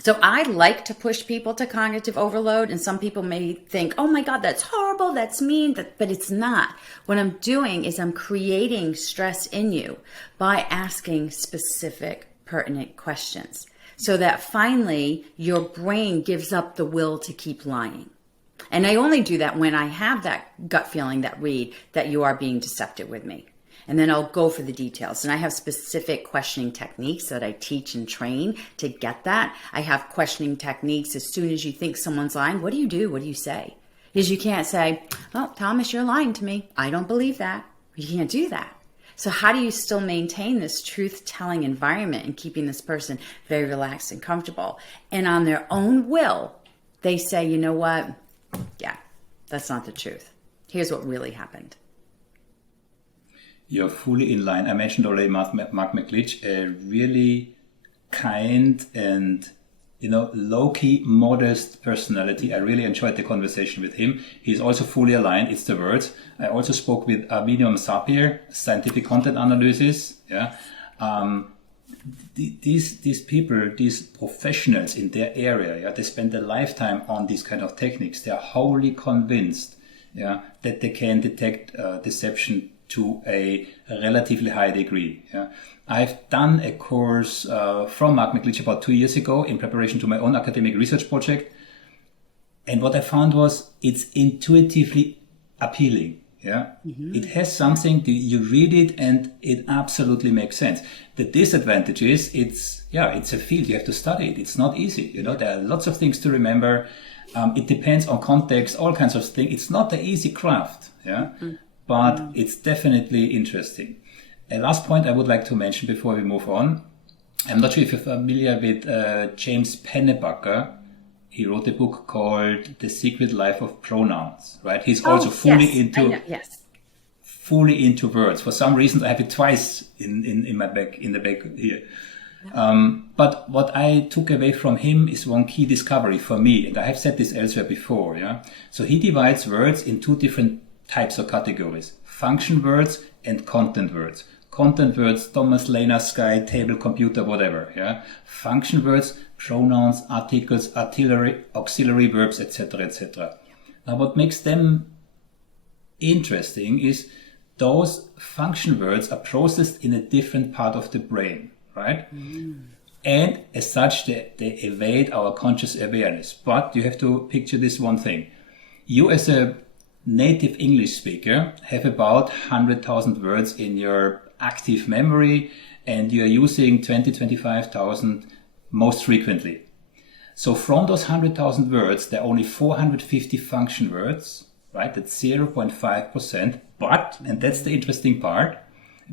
so I like to push people to cognitive overload, and some people may think, oh my God, that's horrible, that's mean, but it's not. What I'm doing is I'm creating stress in you by asking specific, pertinent questions so that finally your brain gives up the will to keep lying. And I only do that when I have that gut feeling, that read, that you are being deceptive with me. And then I'll go for the details. And I have specific questioning techniques that I teach and train to get that. I have questioning techniques as soon as you think someone's lying. What do you do? What do you say? Because you can't say, oh, Thomas, you're lying to me. I don't believe that. You can't do that. So how do you still maintain this truth-telling environment and keeping this person very relaxed and comfortable? And on their own will, they say, you know what? Yeah, that's not the truth. Here's what really happened. You're fully in line. I mentioned already Mark McLitch, a really kind and, low-key, modest personality. I really enjoyed the conversation with him. He's also fully aligned. It's the words. I also spoke with Arvinium Sapir, scientific content analysis. Yeah. These people, these professionals in their area, they spend a lifetime on these kind of techniques. They are wholly convinced, that they can detect deception to a relatively high degree. Yeah. I've done a course from Mark McLitch about 2 years ago in preparation to my own academic research project. And what I found was it's intuitively appealing. Yeah, It has something, you read it and it absolutely makes sense. The disadvantage is it's a field, you have to study it. It's not easy. There are lots of things to remember. It depends on context, all kinds of things. It's not an easy craft. Yeah. But it's definitely interesting. A last point I would like to mention before we move on. I'm not sure if you're familiar with James Pennebaker. He wrote a book called The Secret Life of Pronouns, right? He's also fully into words. For some reasons, I have it twice in my back, in the back here. But what I took away from him is one key discovery for me, and I have said this elsewhere before. Yeah. So he divides words in two different types of categories: function words and content words. content words, Thomas, Lena, sky, table, computer, whatever. Yeah. Function words, pronouns, articles, auxiliary verbs, etc., etc. Now, what makes them interesting is those function words are processed in a different part of the brain, right? And as such, they evade our conscious awareness. But you have to picture this one thing. You as a native English speaker have about 100,000 words in your active memory, and you're using 25,000 most frequently. So from those 100,000 words, there are only 450 function words, right? That's 0.5%. But, and that's the interesting part,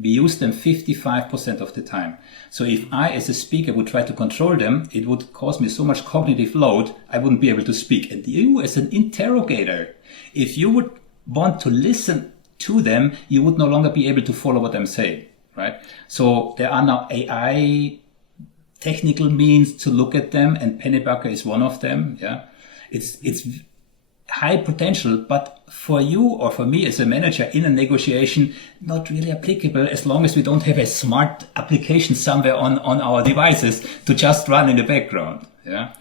we use them 55% of the time. So if I, as a speaker, would try to control them, it would cause me so much cognitive load, I wouldn't be able to speak. And you, as an interrogator, if you would want to listen to them, you would no longer be able to follow what I'm saying, right? So there are now AI technical means to look at them, and Pennebaker is one of them. Yeah, it's high potential, but for you or for me as a manager in a negotiation, not really applicable as long as we don't have a smart application somewhere on our devices to just run in the background. Yeah.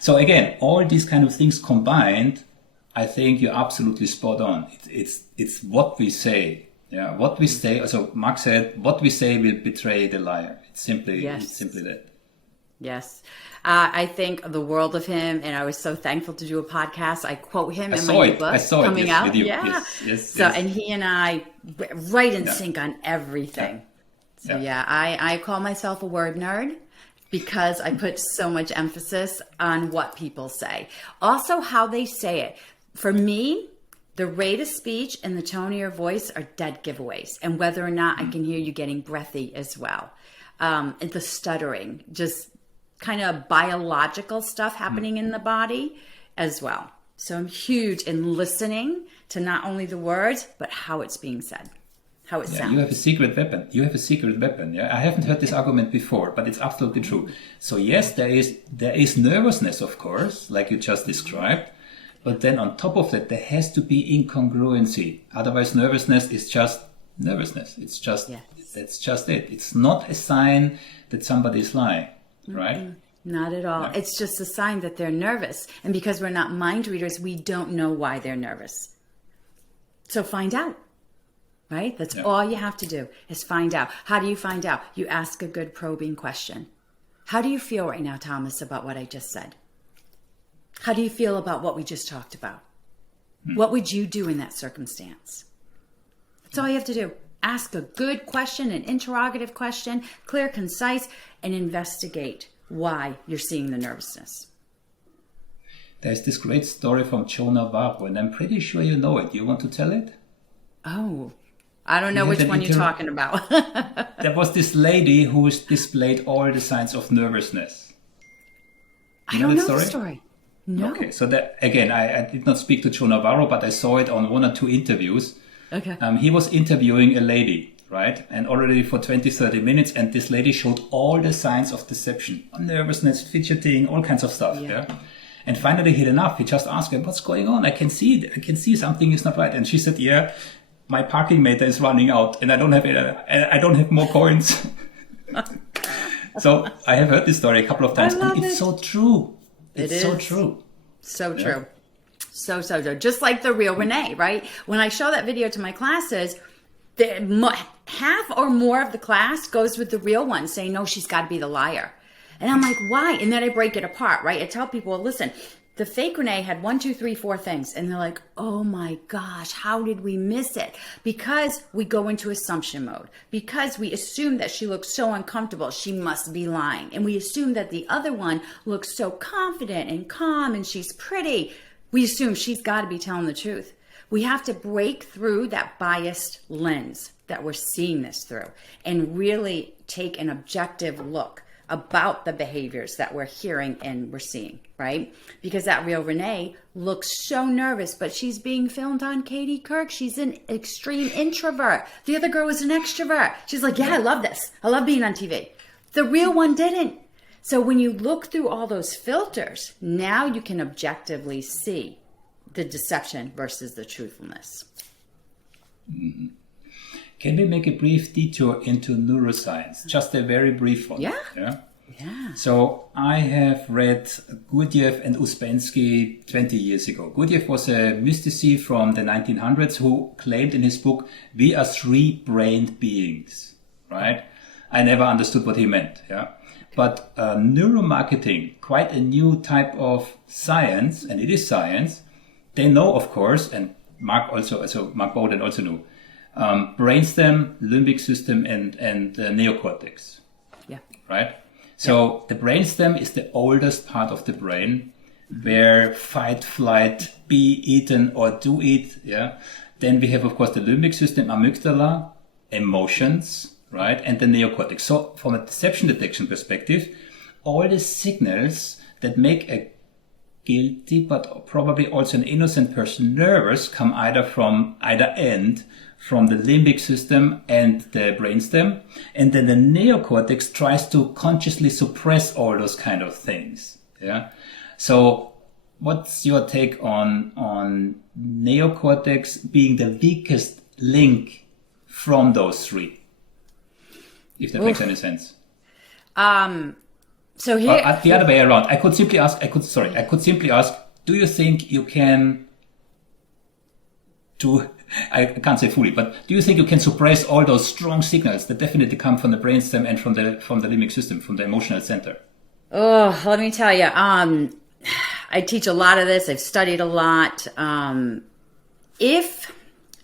So again, all these kind of things combined, I think you're absolutely spot on. It's what we say. Yeah, what we say. So Mark said, what we say will betray the liar. It's simply that. Yes. I think the world of him, and I was so thankful to do a podcast. I quote him in my new book coming out. Yes. So, and he and I right in sync on everything. So I call myself a word nerd because I put so much emphasis on what people say. Also how they say it. For me, the rate of speech and the tone of your voice are dead giveaways. And whether or not I can hear you getting breathy as well. And the stuttering, just kind of biological stuff happening in the body as well. So I'm huge in listening to not only the words, but how it's being said, how it sounds. You have a secret weapon. Yeah, I haven't heard this argument before, but it's absolutely true. So yes, there is nervousness, of course, like you just described. But then on top of that, there has to be incongruency. Otherwise, nervousness is just nervousness. It's just, that's just it. It's not a sign that somebody is lying. Right? Not at all. No. It's just a sign that they're nervous. And because we're not mind readers, we don't know why they're nervous. So find out, right? That's all you have to do is find out. How do you find out? You ask a good probing question. How do you feel right now, Thomas, about what I just said? How do you feel about what we just talked about? What would you do in that circumstance? That's all you have to do. Ask a good question, an interrogative question, clear, concise, and investigate why you're seeing the nervousness. There's this great story from Joe Navarro, and I'm pretty sure you know it. Do you want to tell it? Oh, I don't know which one you're talking about. There was this lady who displayed all the signs of nervousness. I don't know the story. No. Okay, so that, again, I did not speak to Joe Navarro, but I saw it on one or two interviews. Okay. He was interviewing a lady, right? And already for 20, 30 minutes, and this lady showed all the signs of deception, nervousness, fidgeting, all kinds of stuff. Yeah. And finally he had enough. He just asked her, what's going on? I can see something is not right. And she said, my parking meter is running out and I don't have more coins. So I have heard this story a couple of times, and it's so true. It's so true. So true. So true. Just like the real Renee, right? When I show that video to my classes, half or more of the class goes with the real one, saying, no, she's got to be the liar. And I'm like, why? And then I break it apart, right? I tell people, well, listen, the fake Renee had 1, 2, 3, 4 things. And they're like, oh my gosh, how did we miss it? Because we go into assumption mode. Because we assume that she looks so uncomfortable, she must be lying. And we assume that the other one looks so confident and calm and she's pretty. We assume she's got to be telling the truth. We have to break through that biased lens that we're seeing this through and really take an objective look about the behaviors that we're hearing and we're seeing, right? Because that real Renee looks so nervous, but she's being filmed on Katie Couric. She's an extreme introvert. The other girl was an extrovert. She's like, yeah, I love this. I love being on TV. The real one didn't. So when you look through all those filters, now you can objectively see the deception versus the truthfulness. Can we make a brief detour into neuroscience? Just a very brief one. Yeah. So I have read Gurdjieff and Uspensky 20 years ago. Gurdjieff was a mysticist from the 1900s who claimed in his book, we are three-brained beings, right? I never understood what he meant, yeah. But neuromarketing, quite a new type of science, and it is science. They know, of course, and Mark Bowden also knew, brainstem, limbic system, and neocortex. Yeah. Right? So the brainstem is the oldest part of the brain where fight, flight, be eaten or do eat. Yeah. Then we have, of course, the limbic system, amygdala, emotions, right? And the neocortex. So from a deception perspective, all the signals that make a guilty, but probably also an innocent person nervous come either from either end, from the limbic system and the brainstem. And then the neocortex tries to consciously suppress all those kind of things. Yeah. So what's your take on neocortex being the weakest link from those three? If that makes any sense. So here, the other way around, I could simply ask, do you think you can I can't say fully, but do you think you can suppress all those strong signals that definitely come from the brainstem and from the limbic system, from the emotional center? Oh, let me tell you, I teach a lot of this. I've studied a lot. If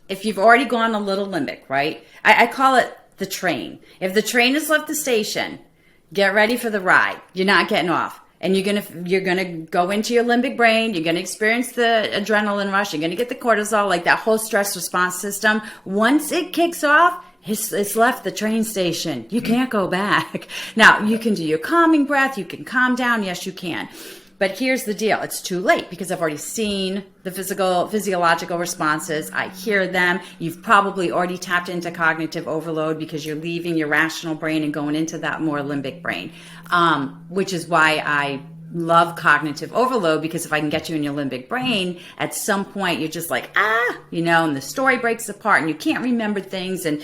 you've already gone a little limbic, right? I call it the train. If the train has left the station, get ready for the ride. You're not getting off. And you're gonna go into your limbic brain. You're gonna experience the adrenaline rush. You're gonna get the cortisol, like that whole stress response system. Once it kicks off, it's left the train station. You can't go back. Now, you can do your calming breath. You can calm down. Yes, you can. But here's the deal. It's too late because I've already seen the physiological responses. I hear them. You've probably already tapped into cognitive overload because you're leaving your rational brain and going into that more limbic brain, which is why I love cognitive overload, because if I can get you in your limbic brain, at some point you're just like, and the story breaks apart and you can't remember things. And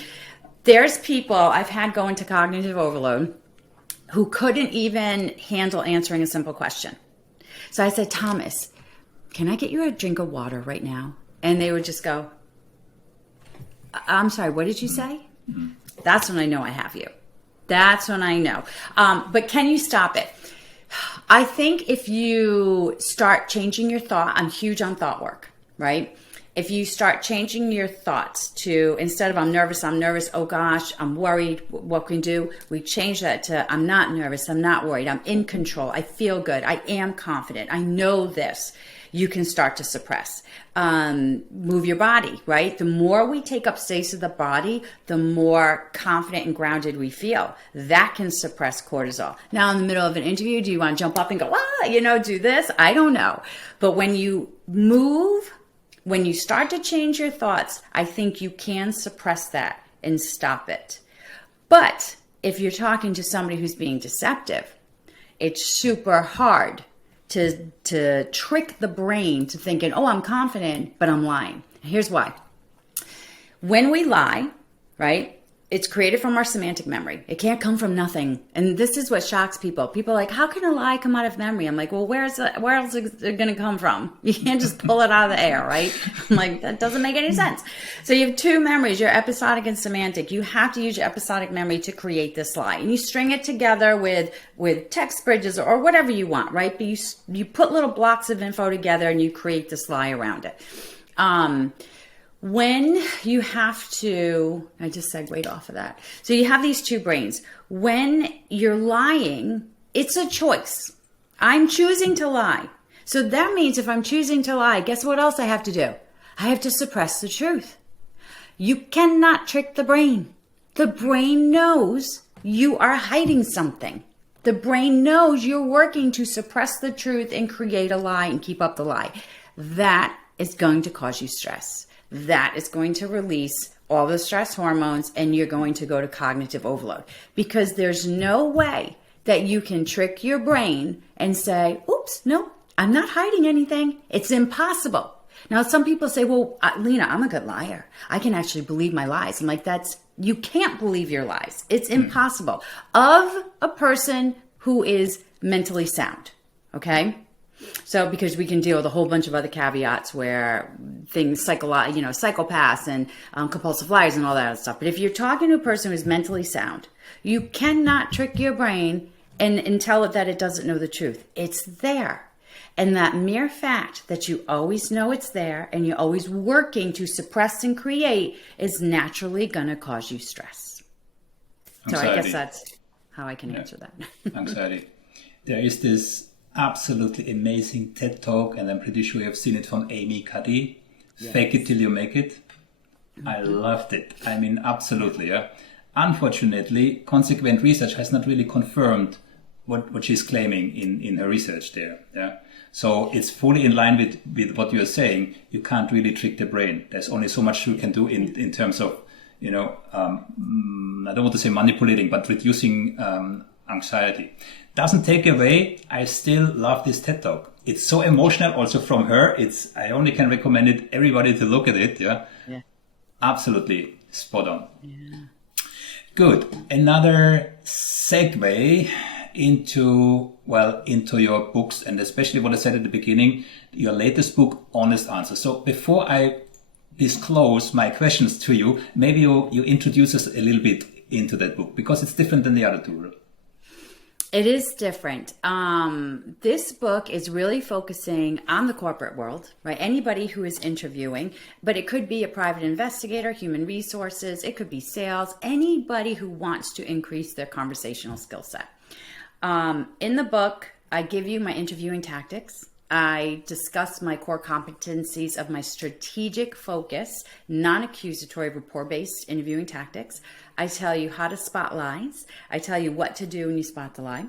there's people I've had go into cognitive overload who couldn't even handle answering a simple question. So I said, Thomas, can I get you a drink of water right now? And they would just go, I'm sorry, what did you say? That's when I know I have you. That's when I know. But can you stop it? I think if you start changing your thought, I'm huge on thought work, right? If you start changing your thoughts to, instead of I'm nervous, oh gosh, I'm worried, what can we do? We change that to I'm not nervous, I'm not worried, I'm in control, I feel good, I am confident, I know this. You can start to suppress. Move your body, right? The more we take up space of the body, the more confident and grounded we feel. That can suppress cortisol. Now, in the middle of an interview, do you want to jump up and go, do this? I don't know. But when you move, when you start to change your thoughts, I think you can suppress that and stop it. But if you're talking to somebody who's being deceptive, it's super hard to trick the brain to thinking, I'm confident, but I'm lying. Here's why. When we lie, right, it's created from our semantic memory. It can't come from nothing. And this is what shocks people. People are like, how can a lie come out of memory? I'm like, well, where else is it going to come from? You can't just pull it out of the air, right? I'm like, that doesn't make any sense. So you have two memories, your episodic and semantic. You have to use your episodic memory to create this lie. And you string it together with text bridges or whatever you want, right? But you put little blocks of info together and you create this lie around it. When you have to, I just segued off of that. So you have these two brains. When you're lying, it's a choice. I'm choosing to lie. So that means if I'm choosing to lie, guess what else I have to do? I have to suppress the truth. You cannot trick the brain. The brain knows you are hiding something. The brain knows you're working to suppress the truth and create a lie and keep up the lie. That is going to cause you stress. That is going to release all the stress hormones and you're going to go to cognitive overload, because there's no way that you can trick your brain and say, oops, no, I'm not hiding anything. It's impossible. Now, some people say, well, Lena, I'm a good liar. I can actually believe my lies. I'm like, you can't believe your lies. It's impossible. Of a person who is mentally sound, okay? So, because we can deal with a whole bunch of other caveats where things, psychopaths and compulsive liars and all that other stuff. But if you're talking to a person who's mentally sound, you cannot trick your brain and tell it that it doesn't know the truth. It's there. And that mere fact that you always know it's there and you're always working to suppress and create is naturally going to cause you stress. Anxiety. So I guess that's how I can answer that. Anxiety. There is this absolutely amazing TED Talk, and I'm pretty sure you've seen it, from Amy Cuddy. Yes. Fake it till you make it. I loved it. I mean, absolutely. Yeah. Unfortunately, consequent research has not really confirmed what she's claiming in her research there. Yeah. So it's fully in line with what you're saying. You can't really trick the brain. There's only so much you can do in terms of, I don't want to say manipulating, but reducing anxiety. Doesn't take away, I still love this TED Talk. It's so emotional also from her. I only can recommend it, everybody to look at it. Yeah. Absolutely spot on. Yeah. Good. Another segue into your books, and especially what I said at the beginning, your latest book, Honest Answers. So before I disclose my questions to you, maybe you introduce us a little bit into that book, because it's different than the other two. It is different. This book is really focusing on the corporate world, right? Anybody who is interviewing, but it could be a private investigator, human resources, it could be sales, anybody who wants to increase their conversational skill set. In the book, I give you my interviewing tactics. I discuss my core competencies of my strategic focus, non-accusatory, rapport-based interviewing tactics. I tell you how to spot lies. I tell you what to do when you spot the lie.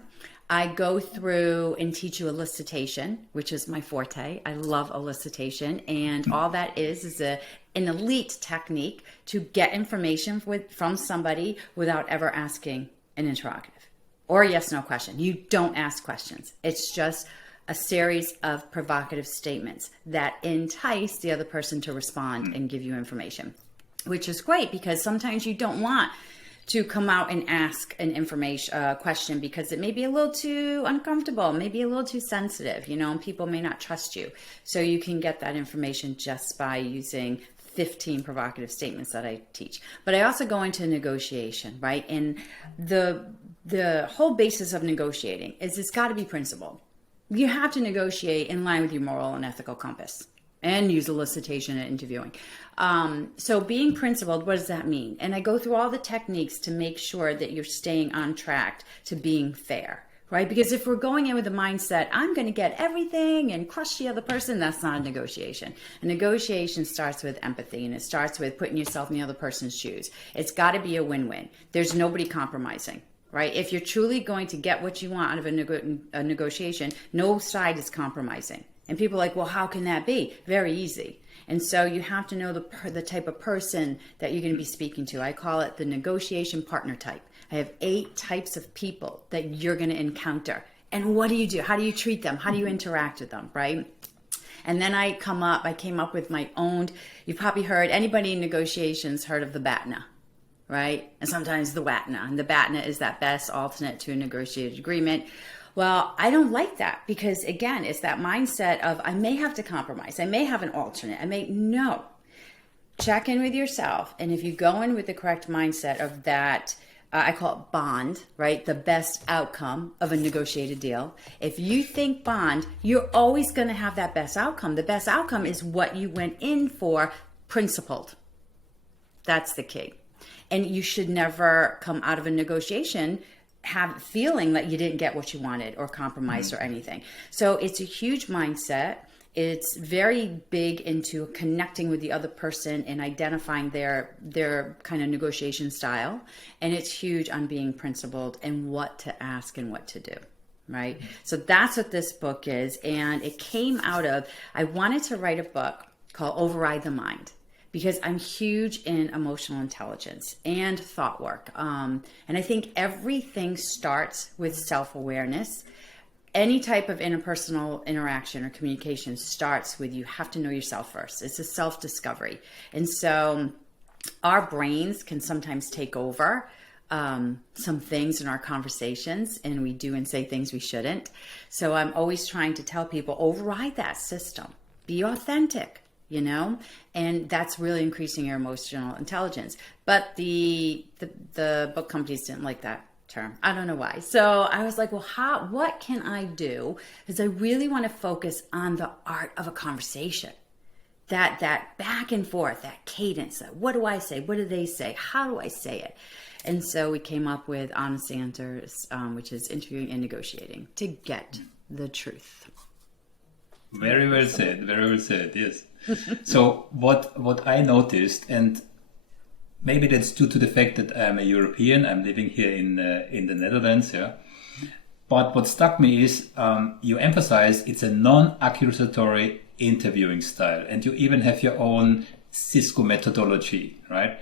I go through and teach you elicitation, which is my forte. I love elicitation. And all that is an elite technique to get information from somebody without ever asking an interrogative or a yes-no question. You don't ask questions. It's just a series of provocative statements that entice the other person to respond and give you information, which is great because sometimes you don't want to come out and ask an question because it may be a little too uncomfortable, maybe a little too sensitive, and people may not trust you. So you can get that information just by using 15 provocative statements that I teach. But I also go into negotiation, right? And the whole basis of negotiating is it's got to be principled. You have to negotiate in line with your moral and ethical compass and use elicitation and interviewing. So being principled, what does that mean? And I go through all the techniques to make sure that you're staying on track to being fair, right? Because if we're going in with the mindset, I'm going to get everything and crush the other person, that's not a negotiation. A negotiation starts with empathy, and it starts with putting yourself in the other person's shoes. It's got to be a win-win. There's nobody compromising. Right? If you're truly going to get what you want out of a negotiation, no side is compromising. And people are like, well, how can that be? Very easy. And so you have to know the type of person that you're going to be speaking to. I call it the negotiation partner type. I have 8 types of people that you're going to encounter. And what do you do? How do you treat them? How do you interact with them? Right? And then I came up with my own, you've probably heard, anybody in negotiations heard of the BATNA. Right? And sometimes the WATNA. And the BATNA is that best alternate to a negotiated agreement. Well, I don't like that because, again, it's that mindset of I may have to compromise. I may have an alternate. No. Check in with yourself. And if you go in with the correct mindset of that, I call it bond, right? The best outcome of a negotiated deal. If you think bond, you're always going to have that best outcome. The best outcome is what you went in for, principled. That's the key. And you should never come out of a negotiation feeling that you didn't get what you wanted or compromised or anything. So it's a huge mindset. It's very big into connecting with the other person and identifying their kind of negotiation style. And it's huge on being principled and what to ask and what to do. Right? So that's what this book is. And it came out of, I wanted to write a book called Override the Mind, because I'm huge in emotional intelligence and thought work. And I think everything starts with self-awareness. any type of interpersonal interaction or communication starts with you have to know yourself first. It's a self-discovery. And so our brains can sometimes take over some things in our conversations, and we do and say things we shouldn't. So I'm always trying to tell people, override that system, be authentic, and that's really increasing your emotional intelligence. But the book companies didn't like that term. I don't know why. So I was like, well, what can I do? Because I really want to focus on the art of a conversation. That back and forth, that cadence, what do I say? What do they say? How do I say it? And so we came up with Honest Answers, which is interviewing and negotiating to get the truth. Very well said. Very well said. Yes. So what I noticed, and maybe that's due to the fact that I'm a European, I'm living here in the Netherlands, yeah. But what struck me is you emphasize it's a non-accusatory interviewing style, and you even have your own Sisco methodology, right?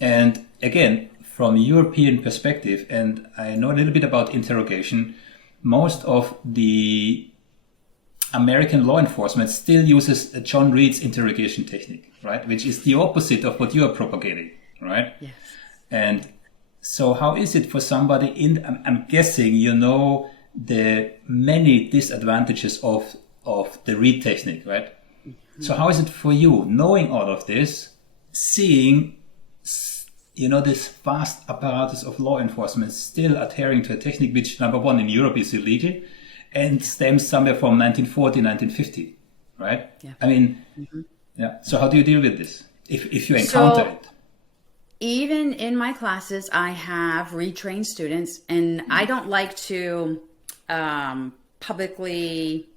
And again, from a European perspective, and I know a little bit about interrogation, most of the American law enforcement still uses John Reed's interrogation technique, right? Which is the opposite of what you are propagating, right? Yes. And so how is it for somebody I'm guessing the many disadvantages of the Reed technique, right? Mm-hmm. So how is it for you, knowing all of this, seeing this vast apparatus of law enforcement still adhering to a technique which, number one, in Europe is illegal and stems somewhere from 1940, 1950, right? Yeah. I mean, yeah. So how do you deal with this if you encounter it? Even in my classes, I have retrained students, and I don't like to publicly,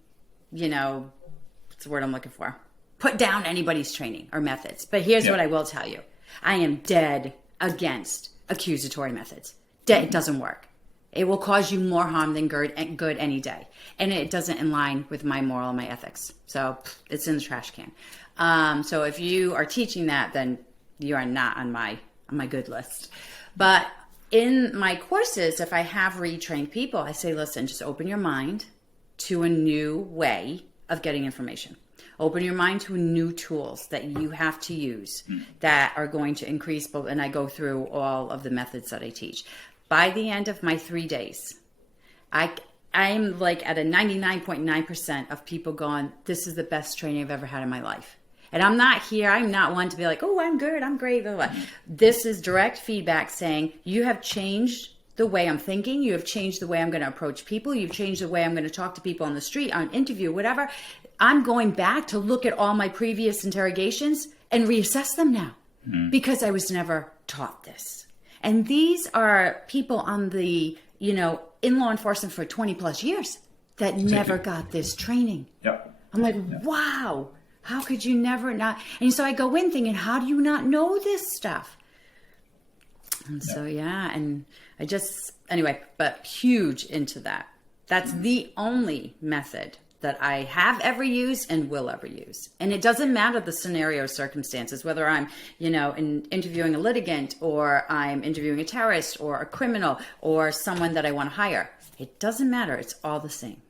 what's the word I'm looking for? Put down anybody's training or methods. But here's what I will tell you. I am dead against accusatory methods. It doesn't work. It will cause you more harm than good any day. And it doesn't align with my moral and my ethics. So it's in the trash can. So if you are teaching that, then you are not on my good list. But in my courses, if I have retrained people, I say, listen, just open your mind to a new way of getting information. Open your mind to new tools that you have to use that are going to increase both. And I go through all of the methods that I teach. By the end of my 3 days, I'm like at a 99.9% of people going, this is the best training I've ever had in my life. And I'm not one to be like, oh, I'm good, I'm great. Blah, blah. This is direct feedback saying, you have changed the way I'm thinking. You have changed the way I'm going to approach people. You've changed the way I'm going to talk to people on the street, on interview, whatever. I'm going back to look at all my previous interrogations and reassess them now because I was never taught this. And these are people on the, in law enforcement for 20 plus years that never got this training. Yep. I'm like, wow, how could you never not? And so I go in thinking, how do you not know this stuff? And so, and I but huge into that. That's the only method that I have ever used and will ever use. And it doesn't matter the scenario or circumstances, whether I'm, interviewing a litigant or I'm interviewing a terrorist or a criminal or someone that I want to hire. It doesn't matter. It's all the same.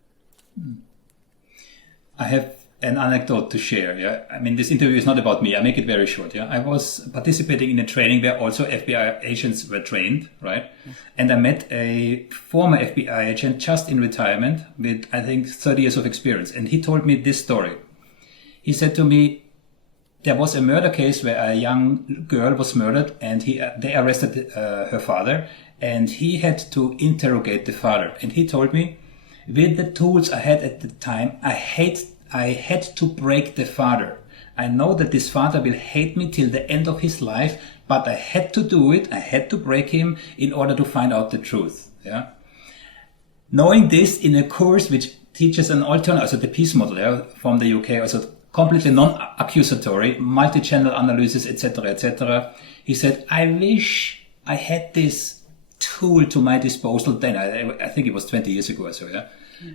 I have an anecdote to share. Yeah, I mean, this interview is not about me. I make it very short. Yeah, I was participating in a training where also FBI agents were trained, right? Yeah. And I met a former FBI agent just in retirement with, I think, 30 years of experience. And he told me this story. He said to me, there was a murder case where a young girl was murdered, and they arrested her father, and he had to interrogate the father. And he told me, with the tools I had at the time, I had to break the father. I know that this father will hate me till the end of his life, but I had to do it. I had to break him in order to find out the truth. Yeah. Knowing this in a course which teaches an alternate, also the peace model from the UK, also completely non-accusatory, multi-channel analysis, etc., etc. He said, I wish I had this tool to my disposal then. I think it was 20 years ago or so, yeah.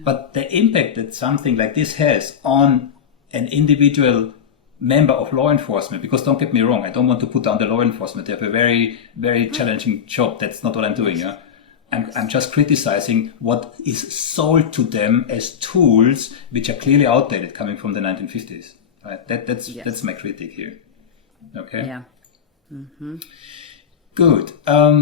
But the impact that something like this has on an individual member of law enforcement, because don't get me wrong, I don't want to put down the law enforcement. They have a very, very challenging job. That's not what I'm doing. Yeah? I'm just criticizing what is sold to them as tools, which are clearly outdated, coming from the 1950s. Right? That's my critique here. Okay. Yeah. Mm-hmm. Good. A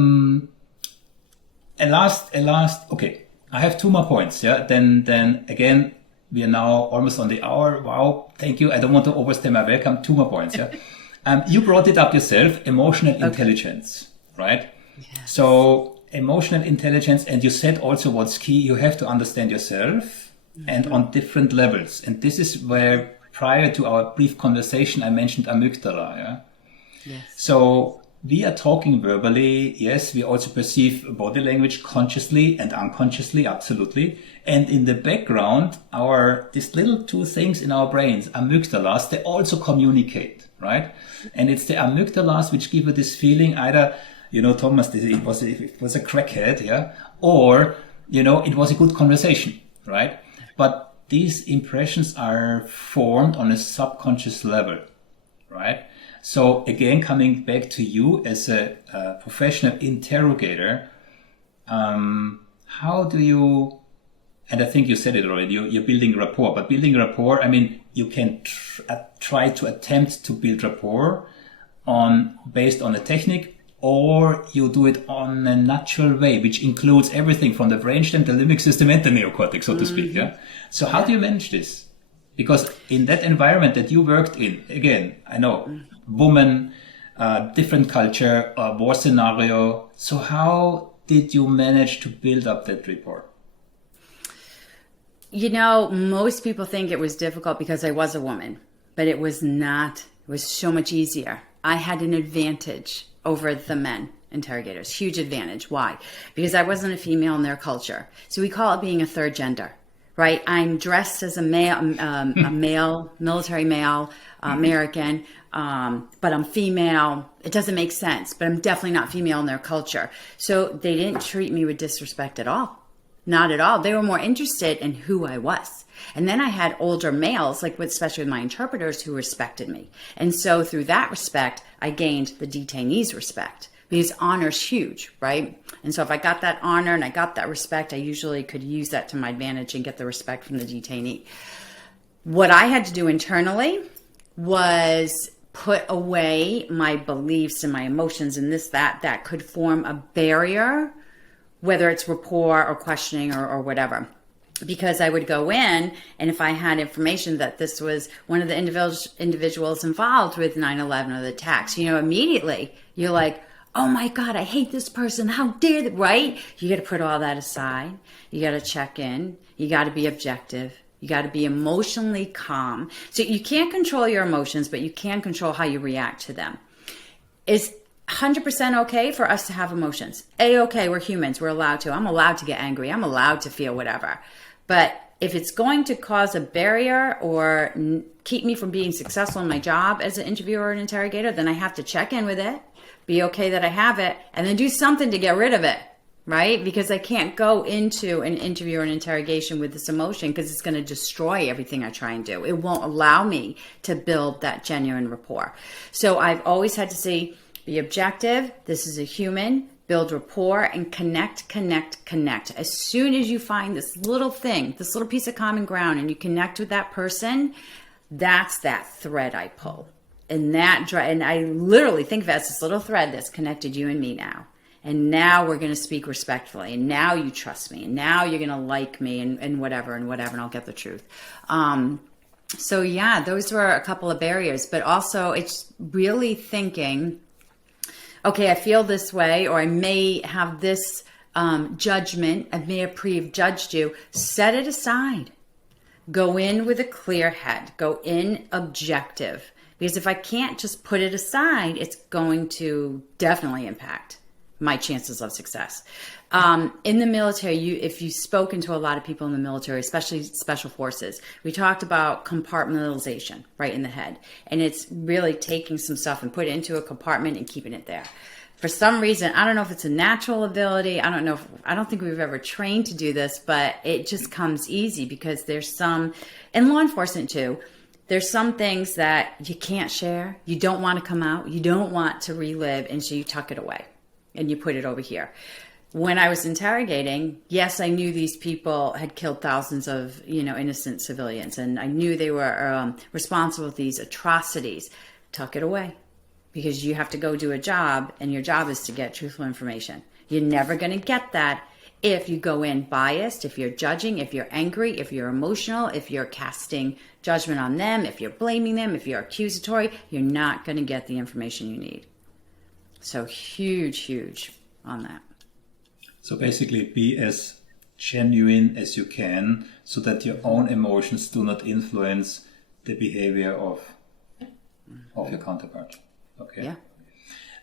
last. Okay, I have 2 more points. Yeah. Then again, we are now almost on the hour. Wow. Thank you. I don't want to overstay my welcome. 2 more points. Yeah. You brought it up yourself. Emotional intelligence. Right. Yes. So emotional intelligence, and you said also what's key. You have to understand yourself, and on different levels. And this is where, prior to our brief conversation, I mentioned amygdala. Yeah. Yes. So we are talking verbally. Yes, we also perceive body language consciously and unconsciously, absolutely. And in the background, these little 2 things in our brains, amygdalas, they also communicate, right? And it's the amygdalas which give you this feeling, either, Thomas, it was a crackhead, yeah, or, it was a good conversation, right? But these impressions are formed on a subconscious level, right? So again, coming back to you as a professional interrogator, how do you, and I think you said it already, you're building rapport, but building rapport, I mean, you can try to attempt to build rapport based on a technique, or you do it on a natural way, which includes everything from the brainstem, the limbic system, and the neocortex, so to speak. Yeah. So how do you manage this? Because in that environment that you worked in, again, I know, woman, different culture, war scenario. So how did you manage to build up that rapport? Most people think it was difficult because I was a woman, but it was not. It was so much easier. I had an advantage over the men interrogators, huge advantage. Why? Because I wasn't a female in their culture. So we call it being a third gender. Right, I'm dressed as a male, military male, American, but I'm female. It doesn't make sense, but I'm definitely not female in their culture. So they didn't treat me with disrespect at all. Not at all. They were more interested in who I was. And then I had older males, especially with my interpreters, who respected me. And so through that respect, I gained the detainees' respect. Because honor's huge, right? And so if I got that honor and I got that respect, I usually could use that to my advantage and get the respect from the detainee. What I had to do internally was put away my beliefs and my emotions and that could form a barrier, whether it's rapport or questioning or whatever. Because I would go in, and if I had information that this was one of the individuals involved with 9/11 or the attacks, immediately you're like, oh my God, I hate this person. How dare they, right? You got to put all that aside. You got to check in. You got to be objective. You got to be emotionally calm. So you can't control your emotions, but you can control how you react to them. It's 100% okay for us to have emotions. A-okay, we're humans. We're allowed to. I'm allowed to get angry. I'm allowed to feel whatever. But if it's going to cause a barrier or keep me from being successful in my job as an interviewer or an interrogator, then I have to check in with it. Be okay that I have it, and then do something to get rid of it, right? Because I can't go into an interview or an interrogation with this emotion because it's going to destroy everything I try and do. It won't allow me to build that genuine rapport. So I've always had to be objective. This is a human. Build rapport and connect. As soon as you find this little thing, this little piece of common ground, and you connect with that person, that's that thread I pull. And I literally think of it as this little thread that's connected you and me now. And now we're going to speak respectfully. And now you trust me. And now you're going to like me and whatever, and I'll get the truth. So yeah, those were a couple of barriers. But also it's really thinking, okay, I feel this way, or I may have this judgment. I may have prejudged you. Set it aside. Go in with a clear head. Go in objective. Because if I can't just put it aside, it's going to definitely impact my chances of success. In the military, if you've spoken to a lot of people in the military, especially special forces, we talked about compartmentalization right in the head. And it's really taking some stuff and put it into a compartment and keeping it there. For some reason, I don't know if it's a natural ability. I don't think we've ever trained to do this, but it just comes easy because there's some, in law enforcement too, there's some things that you can't share. You don't want to come out. You don't want to relive. And so you tuck it away and you put it over here. when I was interrogating, yes, I knew these people had killed thousands of, innocent civilians, and I knew they were responsible for these atrocities. Tuck it away, because you have to go do a job, and your job is to get truthful information. You're never going to get that if you go in biased, if you're judging, if you're angry, if you're emotional, if you're casting judgment on them, if you're blaming them, if you're accusatory. You're not going to get the information you need. So huge on that. So basically be as genuine as you can so that your own emotions do not influence the behavior of your counterpart. Okay. Yeah.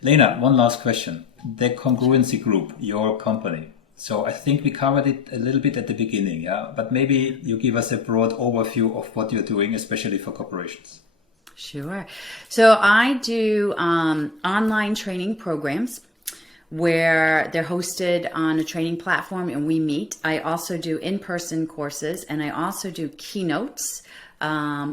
Lena, one last question. The Congruency Group, your company. So I think we covered it a little bit at the beginning, yeah? But maybe you give us a broad overview of what you're doing, especially for corporations. Sure. So I do online training programs where they're hosted on a training platform and we meet. I also do in-person courses, and I also do keynotes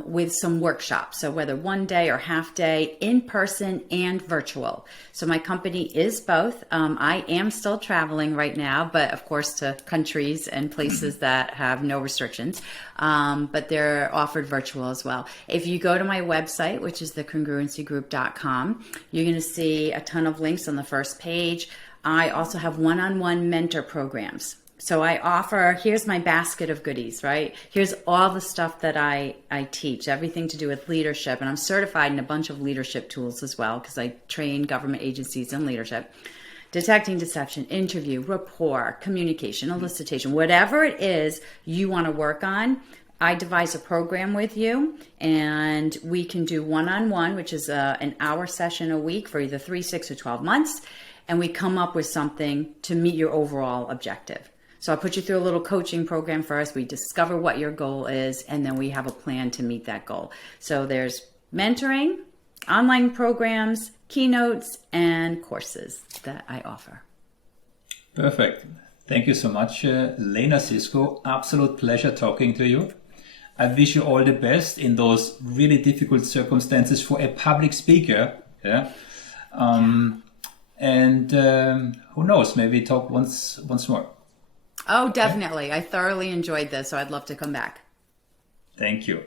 with some workshops. So whether one day or half day, in person and virtual. So my company is both. I am still traveling right now, but of course to countries and places that have no restrictions. But they're offered virtual as well. If you go to my website, which is thecongruencygroup.com, you're going to see a ton of links on the first page. I also have one-on-one mentor programs. So I offer, here's my basket of goodies, right? Here's all the stuff that I teach, everything to do with leadership. And I'm certified in a bunch of leadership tools as well, because I train government agencies in leadership. Detecting deception, interview, rapport, communication, elicitation, whatever it is you want to work on, I devise a program with you, and we can do one-on-one, which is an hour session a week for either 3, 6, or 12 months. And we come up with something to meet your overall objective. So I put you through a little coaching program first. We discover what your goal is, and then we have a plan to meet that goal. So there's mentoring, online programs, keynotes, and courses that I offer. Perfect. Thank you so much, Lena Sisco. Absolute pleasure talking to you. I wish you all the best in those really difficult circumstances for a public speaker. Yeah. And who knows, maybe talk once more. Oh, definitely. I thoroughly enjoyed this, so I'd love to come back. Thank you.